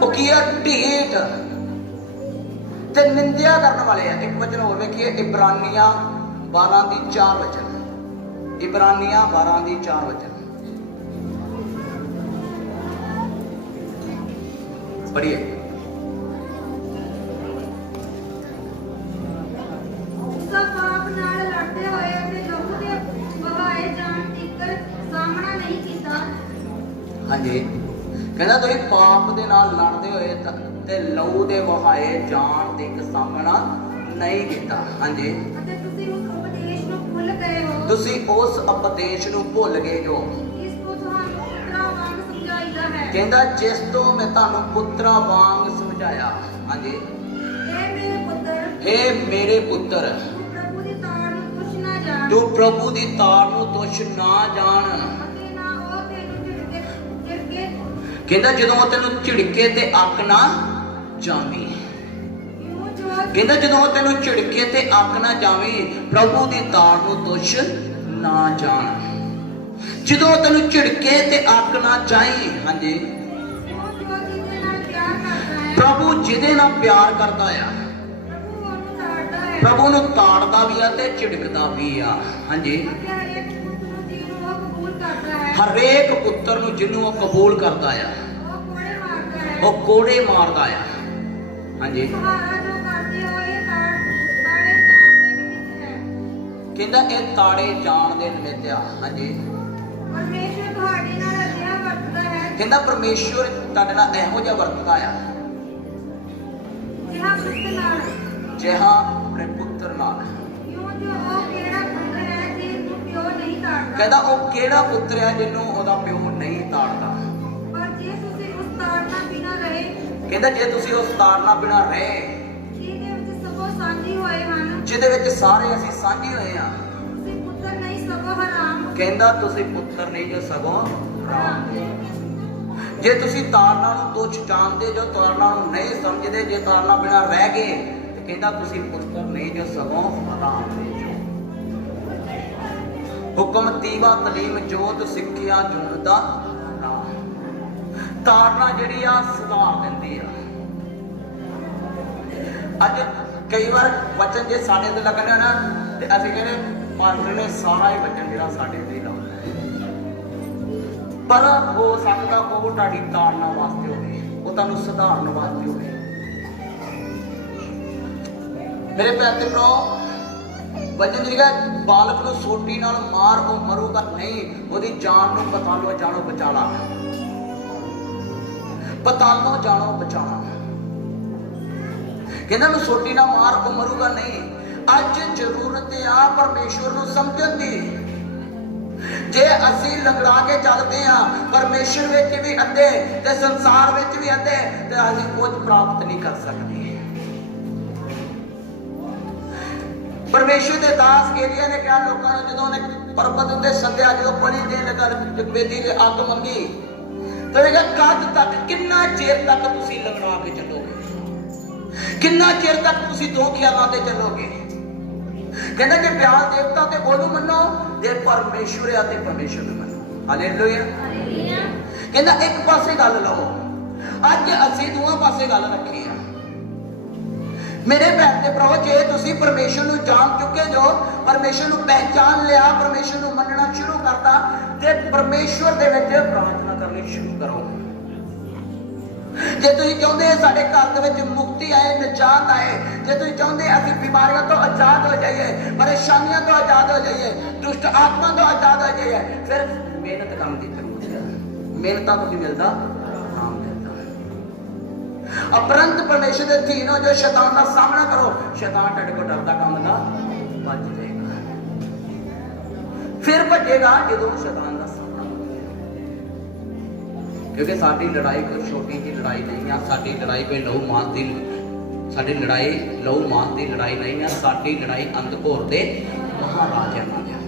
ਉਹ ਕੀ ਆ? ਢੀਠ ਤੇ ਨਿੰਦਿਆ ਕਰਨ ਵਾਲੇ ਆ। ਇੱਕ ਵਚਨ ਹੋਰ ਵੇਖੀਏ, ਇਬਰਾਨੀਆਂ 12 ਦੀ 4 ਵਚਨ। ਇਬਰਾਨੀਆਂ 12 ਦੀ 4 ਵਚਨ ਪੜ੍ਹੀਏ। ਹਾਂਜੀ। ਕਹਿੰਦਾ ਤੁਸੀਂ ਪਾਪ ਦੇ ਨਾਲ ਲੜਦੇ ਹੋਏ ਤੇ ਲਹੂ ਦੇ ਵਹਾਏ ਜਾਣ ਦੇ ਸਾਹਮਣਾ ਨਹੀਂ ਕੀਤਾ। ਹਾਂਜੀ। ਤੁਸੀਂ ਉਸ ਉਪਦੇਸ਼ ਨੂੰ ਭੁੱਲ ਗਏ ਜੋ ਕਹਿੰਦਾ ਜਿਸ ਤੋਂ ਮੈਂ ਤੁਹਾਨੂੰ ਪੁੱਤਰਾਂ ਵਾਂਗ ਸਮਝਾਇਆ। ਹਾਂਜੀ। हे मेरे पुत्र तू प्रभु दी तार नू तुच्छ ना जान। कहता जो तेन झिड़के ते अक ना जावी। कहता जो तेन झिड़के ते अक ना जावी, प्रभु दी तार नू तुच्छ ना जान। जो तेन झिड़के ते अक ना जाई। हाँ जी। प्रभु जिदे नाल प्यार करता है, प्रभु नू ताड़दा भी आ ते झिड़कदा भी आ। हाँ जी। हरेक पुत्र नू जिन्नू वो कबूल करता है वो कोड़े मारदा है। हाँ जी। कहंदा ए ताड़े जान दे निमित्त आ। हाँ जी। कहंदा परमेश्वर तुहाडे नाल इहो जिहा वरतदा आ जिहा अपने पुत्र नाल। ਕਹਿੰਦਾ ਉਹ ਕਿਹੜਾ ਪੁੱਤਰ ਆ ਜਿਹਨੂੰ ਉਹਦਾ ਪਿਓ ਨਹੀਂ ਤਾੜਦਾ। ਪਰ ਜੇ ਤੁਸੀਂ ਉਸ ਤਾੜਨਾ ਬਿਨਾਂ ਰਹੇ, ਕਹਿੰਦਾ ਜੇ ਤੁਸੀਂ ਉਸ ਤਾੜਨਾ ਬਿਨਾਂ ਰਹੇ, ਜਿਹਦੇ ਵਿੱਚ ਸਭੋ ਸਾਂਝੀ ਹੋਏ ਹਨ, ਜਿਹਦੇ ਵਿੱਚ ਸਾਰੇ ਅਸੀਂ ਸਾਂਝੇ ਹੋਏ ਆ, ਤੁਸੀਂ ਪੁੱਤਰ ਨਹੀਂ ਸਗੋਂ ਹਰਾਮ। ਕਹਿੰਦਾ ਤੁਸੀਂ ਪੁੱਤਰ ਨਹੀਂ ਜੋ ਸਗੋਂ ਹਰਾਮ। ਜੇ ਤੁਸੀਂ ਤਾੜਨਾ ਨੂੰ ਤੁੱਛ ਜਾਣਦੇ ਜੋ, ਤਾੜਨਾ ਨੂੰ ਨਹੀਂ ਸਮਝਦੇ, ਜੇ ਤਾੜਨਾ ਬਿਨਾਂ ਰਹਿ ਗਏ, ਤੇ ਕਹਿੰਦਾ ਤੁਸੀਂ ਪੁੱਤਰ ਨਹੀਂ ਜੋ ਸਗੋਂ ਹਰਾਮ ਦੇ ਜੋ। ਹੁਕਮ ਤੀਵਾ ਤਲੀਮ ਜੋਤ ਸਿੱਖਿਆ ਜੂਨ ਦਾ ਨਾਮ। ਤਾੜਨਾ ਜਿਹੜੀ ਆ ਸੁਧਾਰ ਦਿੰਦੀ ਆ। ਅੱਜ ਕਈ ਵਾਰ ਵਚਨ ਜੇ ਸਾਡੇ ਤੇ ਲੱਗਣਾ ਨਾ, ਤੇ ਅਸੀਂ ਕਹਿੰਦੇ ਪਾਸਟਰ ਨੇ ਸਾਰਾ ਹੀ ਵਚਨ ਜਿਹੜਾ ਸਾਡੇ ਤੇ ਲਾਉਣਾ, ਪਰ ਹੋ ਸਕਦਾ ਉਹ ਤੁਹਾਡੀ ਤਾੜਨਾ ਵਾਸਤੇ ਹੋਵੇ, ਉਹ ਤੁਹਾਨੂੰ ਸੁਧਾਰਨ ਵਾਸਤੇ ਹੋਵੇ। ਮੇਰੇ ਪਿਆਰੇ ਭਰਾਓ, ਵਚਨ ਜਿਹੜਾ ਬਾਲਕ ਨੂੰ ਸੋਟੀ ਨਾਲ ਮਾਰ ਉਹ ਮਰੂਗਾ ਨਹੀਂ, ਉਹਦੀ ਜਾਨ ਨੂੰ ਪਤਾਲੋ ਜਾਣੋ ਬਚਾਲਾ, ਪਤਾਲੋ ਜਾਣੋ ਬਚਾਲਾ। ਕਹਿੰਦਾ ਨੂੰ ਸੋਟੀ ਨਾਲ ਮਾਰ ਉਹ ਮਰੂਗਾ ਨਹੀਂ। ਅੱਜ ਜ਼ਰੂਰਤ ਆ ਪਰਮੇਸ਼ਵਰ ਨੂੰ ਸਮਝਣ ਦੀ। ਜੇ ਅਸੀਂ ਲੰਗੜਾ ਕੇ ਚੱਲਦੇ ਆ ਪਰਮੇਸ਼ਰ ਵਿੱਚ ਵੀ ਅੱਧੇ ਤੇ ਸੰਸਾਰ ਵਿੱਚ ਵੀ ਅੱਧੇ, ਤੇ ਅਸੀਂ ਕੁਝ ਪ੍ਰਾਪਤ ਨਹੀਂ ਕਰ ਸਕਦੇ। ਪਰਮੇਸ਼ਰ ਦੇ ਦਾਸ ਏਲੀਆ ਨੇ ਕਿਹਾ ਲੋਕਾਂ ਨੂੰ, ਜਦੋਂ ਉਹਨੇ ਪਰਬਤ ਉੱਤੇ ਸੱਦਿਆ, ਜਦੋਂ ਬਲੀ ਦੇਣ ਲੱਗਾ ਜਗਵੇਦੀ ਦੇ ਅੱਗ ਮੰਗੀ, ਤੇ ਉਹਨੇ ਕਿਹਾ ਕਦ ਤੱਕ, ਕਿੰਨਾ ਚਿਰ ਤੱਕ ਤੁਸੀਂ ਲੰਗੜਾ ਕੇ ਚੱਲੋਗੇ, ਕਿੰਨਾ ਚਿਰ ਤੱਕ ਤੁਸੀਂ ਦੋ ਖਿਆਲਾਂ ਤੇ ਚੱਲੋਗੇ। ਕਹਿੰਦਾ ਜੇ ਪਿਆਰ ਦੇਵਤਾ ਤੇ ਉਹਨੂੰ ਮੰਨੋ, ਜੇ ਪਰਮੇਸ਼ਵਰ ਆ ਤੇ ਪਰਮੇਸ਼ਵਰ ਨੂੰ ਮੰਨੋ। ਹਾਲੇਲੂਇਆ। ਕਹਿੰਦਾ ਇੱਕ ਪਾਸੇ ਗੱਲ ਲਓ। ਅੱਜ ਅਸੀਂ ਦੋਵਾਂ ਪਾਸੇ ਗੱਲ ਰੱਖੀ ਆ। ਮੇਰੇ ਭੈਣ ਤੇ ਭਰਾਵੋ, ਜੇ ਤੁਸੀਂ ਪਰਮੇਸ਼ਵਰ ਨੂੰ ਜਾਣ ਚੁੱਕੇ ਜੋ, ਪਰਮੇਸ਼ਵਰ ਨੂੰ ਪਹਿਚਾਨ ਲਿਆ, ਪਰਮੇਸ਼ਵਰ ਨੂੰ ਮੰਨਣਾ ਸ਼ੁਰੂ ਕਰਤਾ, ਤੇ ਪਰਮੇਸ਼ਵਰ ਦੇ ਵਿੱਚ ਪ੍ਰਾਰਥਨਾ ਕਰਨੀ ਸ਼ੁਰੂ ਕਰੋ। ਜੇ ਤੁਸੀਂ ਚਾਹੁੰਦੇ ਸਾਡੇ ਘਰ ਦੇ ਵਿੱਚ ਮੁਕਤੀ ਆਏ, ਨਿਜਾਤ ਆਏ, ਜੇ ਤੁਸੀਂ ਚਾਹੁੰਦੇ ਅਸੀਂ ਬਿਮਾਰੀਆਂ ਤੋਂ ਆਜ਼ਾਦ ਹੋ ਜਾਈਏ, ਪਰੇਸ਼ਾਨੀਆਂ ਤੋਂ ਆਜ਼ਾਦ ਹੋ ਜਾਈਏ, ਦੁਸ਼ਟ ਆਤਮਾ ਤੋਂ ਆਜ਼ਾਦ ਹੋ ਜਾਈਏ, ਫਿਰ ਮਿਹਨਤ ਕਰਨ ਦੀ ਜ਼ਰੂਰਤ ਹੈ। ਮਿਹਨਤਾਂ ਤੋਂ ਨਹੀਂ ਮਿਲਦਾ, ਨਾਮ ਮਿਲਦਾ। ਅਪਰੰਤ ਪਰਮੇਸ਼ਰ ਦੇ ਧੀਨੋ, ਜੋ ਸ਼ੈਤਾਨ ਦਾ ਸਾਹਮਣਾ ਕਰੋ, ਸ਼ੈਤਾਨ ਤੁਹਾਡੇ ਕੋਲ ਡਰਦਾ ਕੰਮ ਦਾ ਭੱਜ ਜਾਏਗਾ। ਫਿਰ ਭੱਜੇਗਾ ਜਦੋਂ ਸ਼ੈਤਾਨ ਦਾ ਸਾਹਮਣਾ, ਕਿਉਂਕਿ ਸਾਡੀ ਲੜਾਈ ਕੋਈ ਛੋਟੀ ਜਿਹੀ ਲੜਾਈ ਨਹੀਂ ਆ। ਸਾਡੀ ਲੜਾਈ ਕੋਈ ਲਹੂ ਮਾਸ ਦੀ, ਸਾਡੀ ਲੜਾਈ ਲਹੂ ਮਾਸ ਦੀ ਲੜਾਈ ਨਹੀਂ ਆ। ਸਾਡੀ ਲੜਾਈ ਅੰਧਕੋਰ ਦੇ ਮਹਾਰਾਜਿਆਂ ਨਾਲ ਆ।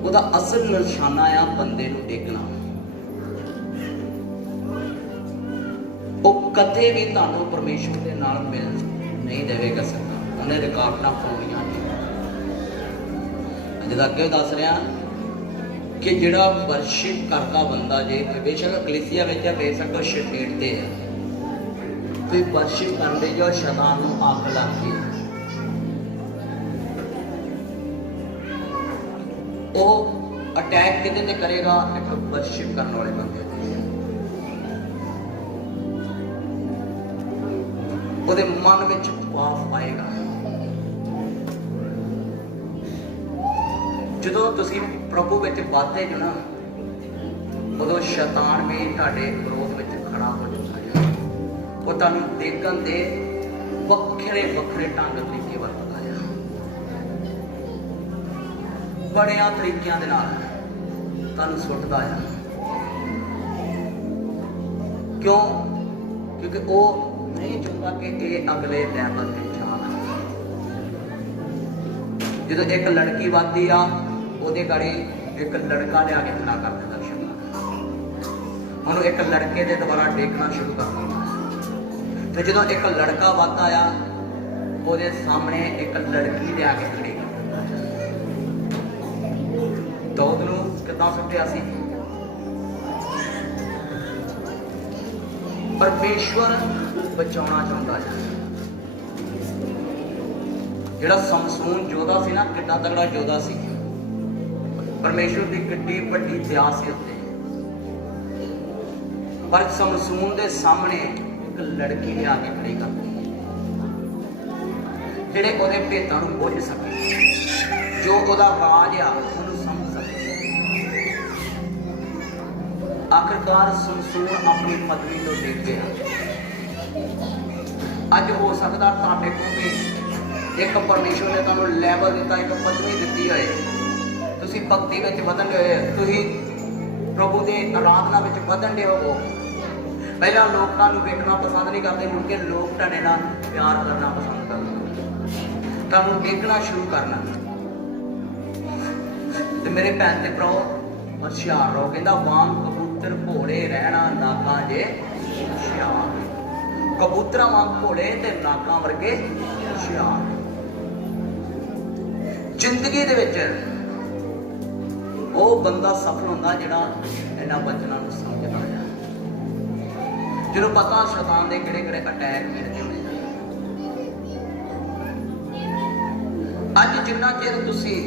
ਉਹਦਾ ਅਸਲ ਨਿਸ਼ਾਨਾ ਆ ਬੰਦੇ ਨੂੰ ਡੇਗਣਾ। ਉਹ ਕਦੇ ਵੀ ਤੁਹਾਨੂੰ ਪਰਮੇਸ਼ਵਰ ਦੇ ਨਾਲ ਮਿਲ ਨਹੀਂ ਦੇਵੇਗਾ ਸਕਦਾ। ਉਹਨੇ ਰੁਕਾਵਟਾਂ ਪਾਉਣੀਆਂ ਨੇ। ਜਿਹਦਾ ਅੱਗੇ ਦੱਸ ਰਿਹਾ ਕਿ ਜਿਹੜਾ ਵਰਸ਼ਿਪ ਕਰਦਾ ਬੰਦਾ, ਜੇ ਬੇਸ਼ੱਕ ਕਲੀਸਿਆ ਵਿੱਚ ਬੇਸ਼ੱਕ ਸ਼ਰੀਰ ਤੇ ਹੈ, ਕੋਈ ਵਰਸ਼ਿਪ ਕਰਦੇ ਜੋ ਸ਼ੈਤਾਨ ਨੂੰ ਅੱਗ ਲੱਗਦੀ ਹੈ, ਉਹ ਅਟੈਕ ਕਿਤੇ ਤੇ ਕਰੇਗਾ, ਇੱਕ ਵਰਸ਼ਿਪ ਕਰਨ ਵਾਲੇ ਬੰਦੇ ਤੇ। ਉਹਦੇ ਮਨ ਵਿੱਚ ਪਾਪ ਆਏਗਾ। ਜਦੋਂ ਤੁਸੀਂ ਪ੍ਰਭੂ ਵਿੱਚ ਵੱਧਦੇ ਜੋ ਨਾ, ਉਦੋਂ ਸ਼ੈਤਾਨ ਵੀ ਤੁਹਾਡੇ ਵਿਰੋਧ ਵਿੱਚ ਖੜਾ ਹੋ ਜਾਂਦਾ ਹੈ। ਉਹ ਤੁਹਾਨੂੰ ਦੇਖਣ ਦੇ ਵੱਖਰੇ ਵੱਖਰੇ ਢੰਗ ਤਰੀਕੇ ਵਰਤਦਾ ਹੈ, ਬੜਿਆਂ ਤਰੀਕਿਆਂ ਦੇ ਨਾਲ ਤੁਹਾਨੂੰ ਸੁੱਟਦਾ ਹੈ। ਕਿਉਂ? ਕਿਉਂਕਿ ਉਹ ਨਹੀਂ ਚਾਹੁੰਦਾ ਕਿ ਇਹ ਅਗਲੇ ਲੈਵਲ ਤੇ ਜਾਣ। ਜਦੋਂ ਇੱਕ ਲੜਕੀ ਵੱਧਦੀ ਆ, ਉਹਦੇ ਗਾੜੀ ਇੱਕ ਲੜਕਾ ਲਿਆ ਕੇ ਖੜਾ ਕਰ ਦਿੰਦਾ ਸ਼ੈਤਾਨ। ਉਹਨੂੰ ਇੱਕ ਲੜਕੇ ਦੇ ਦੁਆਰਾ ਡੇਕਣਾ ਸ਼ੁਰੂ ਕਰ ਦਿੰਦਾ। ਤੇ ਜਦੋਂ ਇੱਕ ਲੜਕਾ ਵੱਧਦਾ ਆ, ਉਹਦੇ ਸਾਹਮਣੇ ਇੱਕ ਲੜਕੀ ਲਿਆ ਕੇ ਖੜੀ ਕਰ ਦਿੰਦਾ। ਦਾਊਦ ਨੂੰ ਕਿੱਦਾਂ ਸੁੱਟਿਆ ਸੀ? ਪਰਮੇਸ਼ਵਰ ਬਚਾਉਣਾ ਚਾਹੁੰਦਾ ਹੈ। ਜਿਹੜਾ ਸਮਸੂਨ ਯੋਧਾ ਸੀ ਨਾ, ਕਿੰਨਾ ਤਗੜਾ ਯੋਧਾ ਸੀ। ਪਰਮੇਸ਼ਵਰ ਦੀ ਕਿੱਡੀ ਵੱਡੀ ਦਇਆ ਸੀ ਉੱਤੇ, ਪਰ ਸਮਸੂਨ ਦੇ ਸਾਹਮਣੇ ਇੱਕ ਲੜਕੀ ਲਿਆ ਕੇ ਖੜੀ ਕਰ ਦਿੱਤੀ, ਜਿਹੜੇ ਉਹਦੇ ਭੇਤਾਂ ਨੂੰ ਬੁੱਝ ਸਕੇ, ਜੋ ਉਹਦਾ ਰਾਜ ਆ ਉਹਨੂੰ ਸਮਝ ਸਕੇ। ਆਖਿਰਕਾਰ ਸਮਸੂਨ ਆਪਣੀ ਪਦਵੀ ਤੋਂ ਡਿੱਗ ਗਿਆ। ਅੱਜ ਹੋ ਸਕਦਾ ਤੁਹਾਡੇ ਕੋਲ ਵੀ ਇੱਕ ਪਰਮੇਸ਼ਵਰ ਨੇ ਤੁਹਾਨੂੰ ਲੈਵਲ ਦਿੱਤਾ, ਇੱਕ ਪਦਵੀ ਦਿੱਤੀ ਹੋਏ, ਤੁਸੀਂ ਭਗਤੀ ਵਿੱਚ ਵਧਣ ਹੋਏ, ਤੁਸੀਂ ਪ੍ਰਭੂ ਦੇ ਆਰਾਧਨਾ ਵਿੱਚ ਵਧਣ ਦੇ ਹੋ। ਪਹਿਲਾਂ ਲੋਕ ਤੁਹਾਨੂੰ ਵੇਖਣਾ ਪਸੰਦ ਨਹੀਂ ਕਰਦੇ, ਮੁੜ ਕੇ ਲੋਕ ਤੁਹਾਡੇ ਨਾਲ ਪਿਆਰ ਕਰਨਾ ਪਸੰਦ ਕਰਦੇ, ਤੁਹਾਨੂੰ ਦੇਖਣਾ ਸ਼ੁਰੂ ਕਰਨਾ। ਤੇ ਮੇਰੇ ਭੈਣ ਤੇ ਭਰਾ ਹੁਸ਼ਿਆਰ ਰਹੋ। ਕਹਿੰਦਾ ਵਾਂਗ ਕਬੂਤਰ ਭੋਲੇ ਰਹਿਣਾ, ਨਾਕਾਂ ਜੇ ਹੁਸ਼ਿਆਰ। ਕਬੂਤਰਾਂ ਵਾਂਗ ਭੋਲੇ ਤੇ ਨਾਕਾਂ ਵਰਗੇ ਹੁਸ਼ਿਆਰ। ਜ਼ਿੰਦਗੀ ਦੇ ਵਿੱਚ ਉਹ ਬੰਦਾ ਸਫਲ ਹੁੰਦਾ ਜਿਹੜਾ ਇਹਨਾਂ ਬਚਨਾਂ ਨੂੰ ਸਮਝਦਾ ਹੈ, ਜਿਹਨੂੰ ਪਤਾ ਸ਼ੈਤਾਨ ਦੇ ਕਿਹੜੇ ਕਿਹੜੇ ਅਟੈਕ ਮਿਲਦੇ ਨੇ। ਅੱਜ ਜਿੰਨਾ ਚਿਰ ਤੁਸੀਂ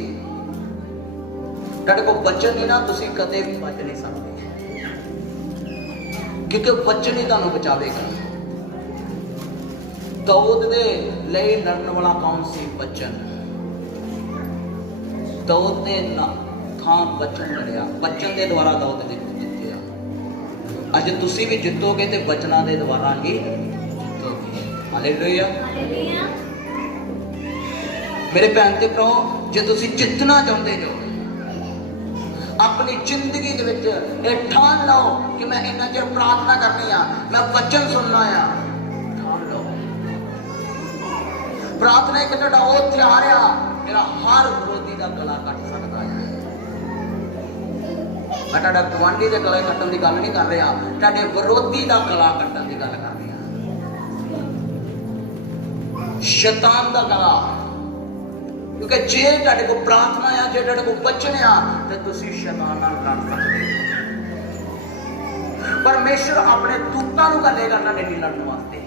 ਤੁਹਾਡੇ ਕੋਲ ਬਚਨ ਨਹੀਂ ਨਾ, ਤੁਸੀਂ ਕਦੇ ਵੀ ਬਚ ਨਹੀਂ ਸਕਦੇ, ਕਿਉਂਕਿ ਬਚਨ ਹੀ ਤੁਹਾਨੂੰ ਬਚਾਵੇਗਾ। ਦਾਊਦ ਦੇ ਲਈ ਲੜਨ ਵਾਲਾ ਕੌਣ ਸੀ? ਬਚਨ। ਦਾਊਦ ਨੇ ਥਾਂ ਬਚਨ ਲੜਿਆ, ਬਚਨ ਦੇ ਦੁਆਰਾ ਦਾਊਦ ਨੇ ਜਿੱਤਿਆ। ਅੱਜ ਤੁਸੀਂ ਵੀ ਜਿੱਤੋਗੇ ਤੇ ਬਚਨਾਂ ਦੇ ਦੁਆਰਾ ਹੀ ਜਿੱਤੋਗੇ। ਹਾਲੇਲੂਇਆ। ਮੇਰੇ ਭੈਣ ਤੇ ਭਰਾ, ਜੇ ਤੁਸੀਂ ਜਿੱਤਣਾ ਚਾਹੁੰਦੇ ਹੋ ਆਪਣੀ ਜ਼ਿੰਦਗੀ ਦੇ ਵਿੱਚ, ਇਹ ਠਾਣ ਲਓ ਕਿ ਮੈਂ ਇੰਨਾ ਚਿਰ ਪ੍ਰਾਰਥਨਾ ਕਰਨੀ ਆ, ਮੈਂ ਵਚਨ ਸੁਣਨਾ ਆ। ਠਾਣ ਲਓ। ਪ੍ਰਾਰਥਨਾ ਇੱਕ ਤੁਹਾਡਾ ਉਹ ਹਥਿਆਰ ਆ ਜਿਹੜਾ ਹਰ ਵਿਰੋਧੀ ਦਾ ਗਲਾ ਕੱਟ ਸਕਦਾ ਹੈ। ਮੈਂ ਤੁਹਾਡਾ ਗੁਆਂਢੀ ਦੇ ਗਲੇ ਕੱਟਣ ਦੀ ਗੱਲ ਨਹੀਂ ਕਰ ਰਿਹਾ, ਤੁਹਾਡੇ ਵਿਰੋਧੀ ਦਾ ਗਲਾ ਕੱਟਣ ਦੀ ਗੱਲ ਕਰ ਰਿਹਾ। ਸ਼ੈਤਾਨ ਦਾ ਗਲਾ। ਕਿਉਂਕਿ ਜੇ ਤੁਹਾਡੇ ਕੋਲ ਪ੍ਰਾਰਥਨਾ ਆ, ਜੇ ਤੁਹਾਡੇ ਕੋਲ ਬਚਨ ਆ, ਤੇ ਤੁਸੀਂ ਸ਼ੈਤਾਨ ਨਾਲ ਲੜ ਸਕਦੇ ਹੋ। ਪਰਮੇਸ਼ਰ ਆਪਣੇ ਦੂਤਾਂ ਨੂੰ ਘੱਲੇਗਾ ਤੁਹਾਡੇ ਨਾਲ ਲੜਨ ਵਾਸਤੇ।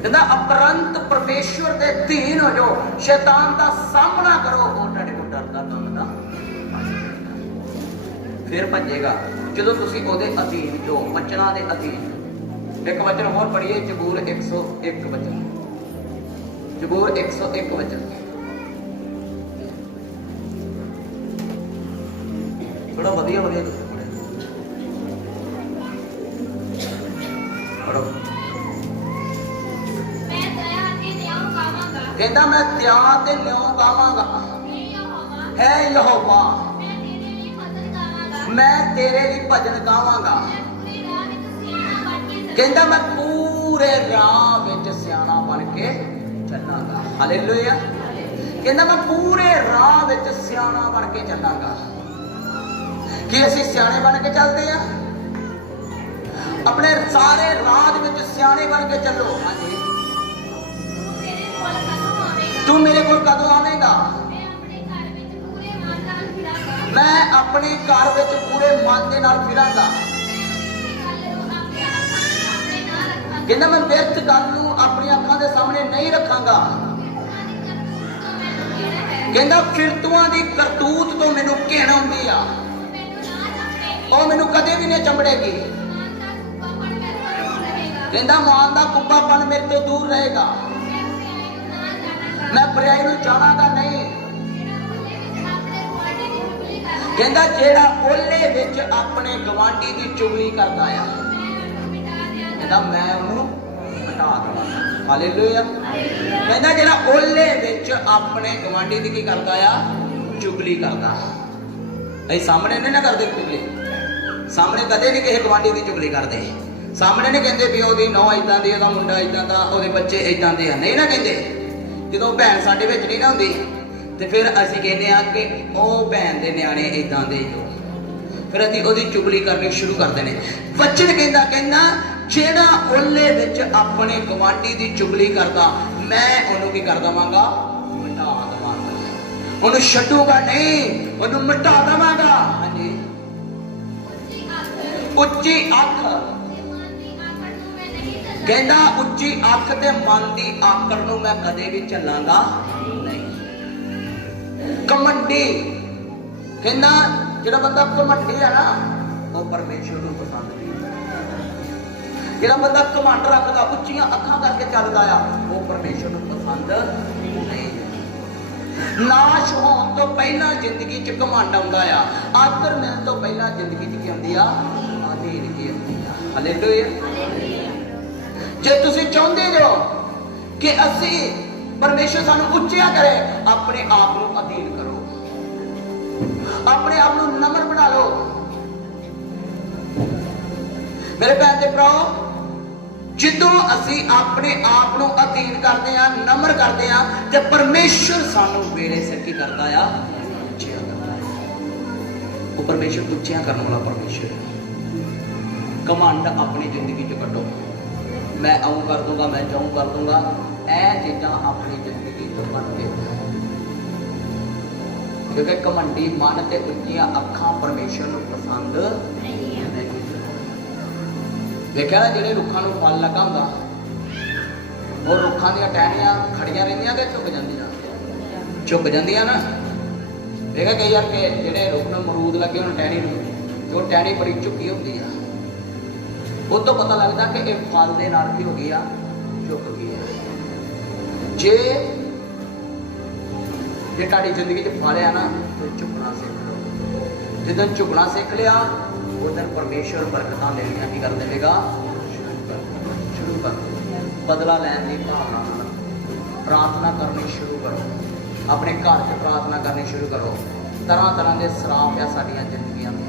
ਕਹਿੰਦਾ ਅਪਰੰਤ ਪਰਮੇਸ਼ਵਰ ਦੇ ਅਧੀਨ ਹੋ ਜਾਓ, ਸ਼ੈਤਾਨ ਦਾ ਸਾਹਮਣਾ ਕਰੋ, ਉਹ ਤੁਹਾਡੇ ਕੋਲ ਡਰਦਾ ਦਮਦਾ ਫਿਰ ਭੱਜੇਗਾ ਜਦੋਂ ਤੁਸੀਂ ਉਹਦੇ ਅਧੀਨ ਜੋ ਬਚਨਾਂ ਦੇ ਅਧੀਨ। ਇੱਕ ਵਚਨ ਹੋਰ ਪੜ੍ਹੀਏ, ਜ਼ਬੂਰ 101 ਵਚਨ। ਜ਼ਬੂਰ 101 ਵਚਨ ਥੋੜਾ ਵਧੀਆ ਵਧੀਆ ਪੜੋ। ਕਹਿੰਦਾ ਮੈਂ ਤਿਆਰ ਤੇ ਨਿਉ ਗਾਵਾਂਗਾ, ਹੈ ਯਹੋਵਾ ਮੈਂ ਤੇਰੇ ਲਈ ਭਜਨ ਗਾਵਾਂਗਾ। ਕਹਿੰਦਾ ਮੈਂ ਪੂਰੇ ਰਾਹ ਵਿੱਚ ਸਿਆਣਾ ਬਣ ਕੇ ਚੱਲਾਂਗਾ। ਹਾਲੇਲੂਇਆ। ਕਹਿੰਦਾ ਮੈਂ ਪੂਰੇ ਰਾਹ ਵਿੱਚ ਸਿਆਣਾ ਬਣ ਕੇ ਚੱਲਾਂਗਾ। ਕੀ ਅਸੀਂ ਸਿਆਣੇ ਬਣ ਕੇ ਚੱਲਦੇ ਆ? ਆਪਣੇ ਸਾਰੇ ਰਾਹ ਵਿੱਚ ਸਿਆਣੇ ਬਣ ਕੇ ਚੱਲੋ। ਹਾਂਜੀ। ਤੂੰ ਮੇਰੇ ਕੋਲ ਕਦੋਂ ਆਵੇਂਗਾ? ਮੈਂ ਆਪਣੇ ਘਰ ਵਿੱਚ ਪੂਰੇ ਮਨ ਦੇ ਨਾਲ ਫਿਰਾਂਗਾ। ਕਹਿੰਦਾ ਮੈਂ ਵਿਅਰਥ ਗੱਲ ਨੂੰ ਆਪਣੀਆਂ ਅੱਖਾਂ ਦੇ ਸਾਹਮਣੇ ਨਹੀਂ ਰੱਖਾਂਗਾ। ਕਹਿੰਦਾ ਫਿਰਤੂਆਂ ਦੀ ਕਰਤੂਤ ਤੋਂ ਮੈਨੂੰ ਘਿਣ ਆਉਂਦੀ ਆ, ਉਹ ਮੈਨੂੰ ਕਦੇ ਵੀ ਨਹੀਂ ਚੰਬੜੇਗੀ। ਕਹਿੰਦਾ ਮਾਨ ਦਾ ਕੁੱਬਾਪਨ ਮੇਰੇ ਤੋਂ ਦੂਰ ਰਹੇਗਾ। ਮੈਂ ਬੁਰਾਈ ਨੂੰ ਜਾਣਾਂਗਾ ਨਹੀਂ। ਕਹਿੰਦਾ ਜਿਹੜਾ ਓਲੇ ਵਿੱਚ ਆਪਣੇ ਗਵਾਂਢੀ ਦੀ ਚੁਗਲੀ ਕਰਦਾ ਆ, ਕਹਿੰਦਾ ਮੈਂ ਉਹਨੂੰ ਹਟਾ ਦਵਾਂਗਾ। ਹਾਲੇਲੂਇਆ। ਕਹਿੰਦਾ ਜਿਹੜਾ ਓਲੇ ਵਿੱਚ ਆਪਣੇ ਗਵਾਂਢੀ ਦੀ ਕੀ ਕਰਦਾ ਆ? ਚੁਗਲੀ ਕਰਦਾ। ਅਸੀਂ ਸਾਹਮਣੇ ਨਹੀਂ ਨਾ ਕਰਦੇ ਚੁਗਲੀ, ਸਾਹਮਣੇ ਕਦੇ ਨਹੀਂ ਕਿਸੇ ਗਵਾਂਢੀ ਦੀ ਚੁਗਲੀ ਕਰਦੇ। ਸਾਹਮਣੇ ਨਹੀਂ ਕਹਿੰਦੇ ਵੀ ਉਹਦੀ ਨੌਂ ਇਦਾਂ ਦੀ, ਉਹਦਾ ਮੁੰਡਾ ਇਦਾਂ ਦਾ, ਉਹਦੇ ਬੱਚੇ ਇਦਾਂ ਦੇ ਆ, ਨਹੀਂ ਨਾ ਕਹਿੰਦੇ। ਜਦੋਂ ਭੈਣ ਸਾਡੇ ਵਿੱਚ ਨਹੀਂ ਨਾ ਹੁੰਦੀ ਤੇ ਫਿਰ ਅਸੀਂ ਕਹਿੰਦੇ ਆ ਕਿ ਉਹ ਭੈਣ ਦੇ ਨਿਆਣੇ ਇਦਾਂ ਦੇ ਜੋ, ਫਿਰ ਅਸੀਂ ਉਹਦੀ ਚੁਗਲੀ ਕਰਨੀ ਸ਼ੁਰੂ ਕਰਦੇ ਨੇ। ਵਚਨ ਕਹਿੰਦਾ ਜਿਹੜਾ ਓਲੇ ਵਿੱਚ ਆਪਣੇ ਗਵਾਂਢੀ ਦੀ ਚੁਗਲੀ ਕਰਦਾ, ਮੈਂ ਉਹਨੂੰ ਕੀ ਕਰ ਦਵਾਂਗਾ? ਮਿਟਾ ਦਵਾਂਗਾ। ਉਹਨੂੰ ਛੱਡੂਗਾ ਨਹੀਂ, ਉਹਨੂੰ ਮਿਟਾ ਦਵਾਂਗਾ। ਹਾਂਜੀ। ਉੱਚੀ ਅੱਖ। ਕਹਿੰਦਾ ਉੱਚੀ ਅੱਖ ਤੇ ਮਨ ਦੀ ਆਕੜ ਨੂੰ ਮੈਂ ਕਦੇ ਵੀ ਚੱਲਾਂਗਾ ਨਹੀਂ। ਕਮੰਡੀ। ਕਹਿੰਦਾ ਜਿਹੜਾ ਬੰਦਾ ਕਮੰਡੀ ਆ ਨਾ, ਉਹ ਪਰਮੇਸ਼ਵਰ ਨੂੰ ਪਸੰਦ ਨਹੀਂ। ਜਿਹੜਾ ਬੰਦਾ ਕਮਾਂਡ ਰੱਖਦਾ, ਉੱਚੀਆਂ ਅੱਖਾਂ ਕਰਕੇ ਚੱਲਦਾ ਆ, ਉਹ ਪਰਮੇਸ਼ਵਰ ਨੂੰ ਪਸੰਦ ਨਹੀਂ। ਨਾਸ਼ ਹੋਣ ਤੋਂ ਪਹਿਲਾਂ ਜ਼ਿੰਦਗੀ 'ਚ ਘਮੰਡ ਆਉਂਦਾ ਆ, ਆਦਰ ਮਿਲਣ ਤੋਂ ਪਹਿਲਾਂ ਜ਼ਿੰਦਗੀ 'ਚ ਕੀ ਆਉਂਦੀ ਆ? ਆਧੀਨਗੀ ਆਉਂਦੀ ਆ। ਹਾਲੇਲੂਇਆ। जे तुसी चाहते हो कि असी परमेश्वर सानू उच्चिया करे, अपने आप को अधीन करो, अपने आप को नम्र बना लो। मेरे भैन ते भराओ, जिदों असी अपने आप को अधीन करते हैं, नम्र करते हैं, तो परमेश्वर सानू वेले सिर की करता है, उच्चिया करता है। वो परमेश्वर उच्चिया करने वाला परमेश्वर है। घमंड अपनी जिंदगी चो कटो, मैं आऊं कर दूंगा, मैं जाऊं कर दूंगा, ऐ चीज़ां अपनी जिंदगी चो कट के, क्योंकि घमंडी मन ते उच्चियां अखां परमेश्वर नूं पसंद नहीं। देखा ना, जिहड़े रुखां नूं फल लगा हुंदा, वो रुखां दीयां टहनियां खड़ियां रहिंदियां कि झुक जांदियां? झुक जांदियां ना। देखा कई बार कि जिहड़े रुख नूं अमरूद लगे होण टहनी नूं, ते ओह टहनी बड़ी झुकी हुंदी आ, वो तो पता लगता कि ये फल के नाल की हो गई आ, झुक गई है। जे ताड़ी जिंदगी च फल है ना, तो झुकना सीख लो। जिदन झुकना सीख लिया, उधर परमेश्वर बरकतां देनियां की कर देगा, शुरू कर दो। बदला लैन की भावना नाल प्रार्थना करनी शुरू करो, अपने घर च प्रार्थना करनी शुरू करो। तरह तरह के सराप आ साडियां जिंदगियां में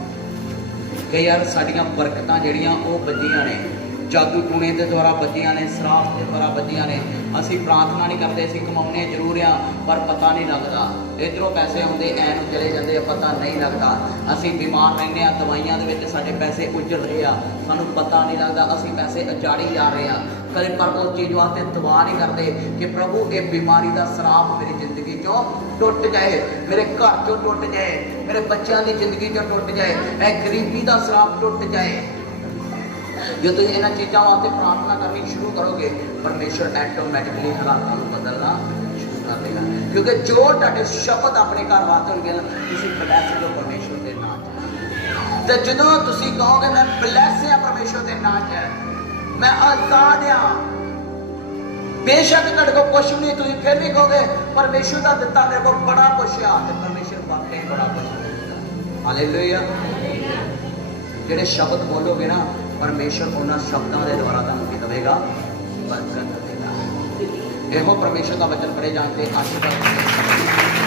कि यार साडियां बरकतां जिहड़ियां वो बजियां ने, जादू टूणे के द्वारा बजियां ने, सराप के द्वारा बजियां ने। असी प्रार्थना नहीं करते, असी कमाउने जरूर आ, पर पता नहीं लगता। इधरों पैसे आउंदे ऐन चले जाते, पता नहीं लगता। असी बीमार रहने आ, दवाइयां दे विच साडे पैसे उजड़ रहे आ, सानू पता नहीं लगता, असी पैसे अचाड़ी जा रहे हैं। कदे पर उस चीज़ वास्ते दुआ नहीं करते कि प्रभु ये बीमारी का सराप मेरी जिंदगी चो टुट जाए, मेरे घर चो टुट जाए, मेरे बच्चों की जिंदगी चो टुट जाए, ए गरीबी का सराप टुट जाए। जो तुम इन्होंने चीज़ों वास्ते प्रार्थना करनी शुरू करोगे, परमेश्वर ऐटोमैटिकली हालातों को बदलना शुरू कर देगा। क्योंकि जो तुहाडे शब्द अपने घर वास्ते होंगे ना, तुसीं ब्लैस हो परमेश्वर के नाम च। ते जदों तुसीं कहोगे मैं ब्लैस हाँ परमेश्वर के नाम च, मैं आजाद हाँ, बेशक तुहाडे को कुछ नहीं, तुसीं फिर भी कहोगे परमेश्वर का दिता मेरे को बड़ा कुछ आ, ते परमेश्वर वाकई बड़ा कुछ देगा। हालेलुया। जिहड़े शब्द बोलोगे ना, परमेश्वर उन्होंने शब्दों के द्वारा तुहानूं देगा, बरकत देगा। एहो परमेश्वर का वचन पढ़े जाते आशीर्वाद।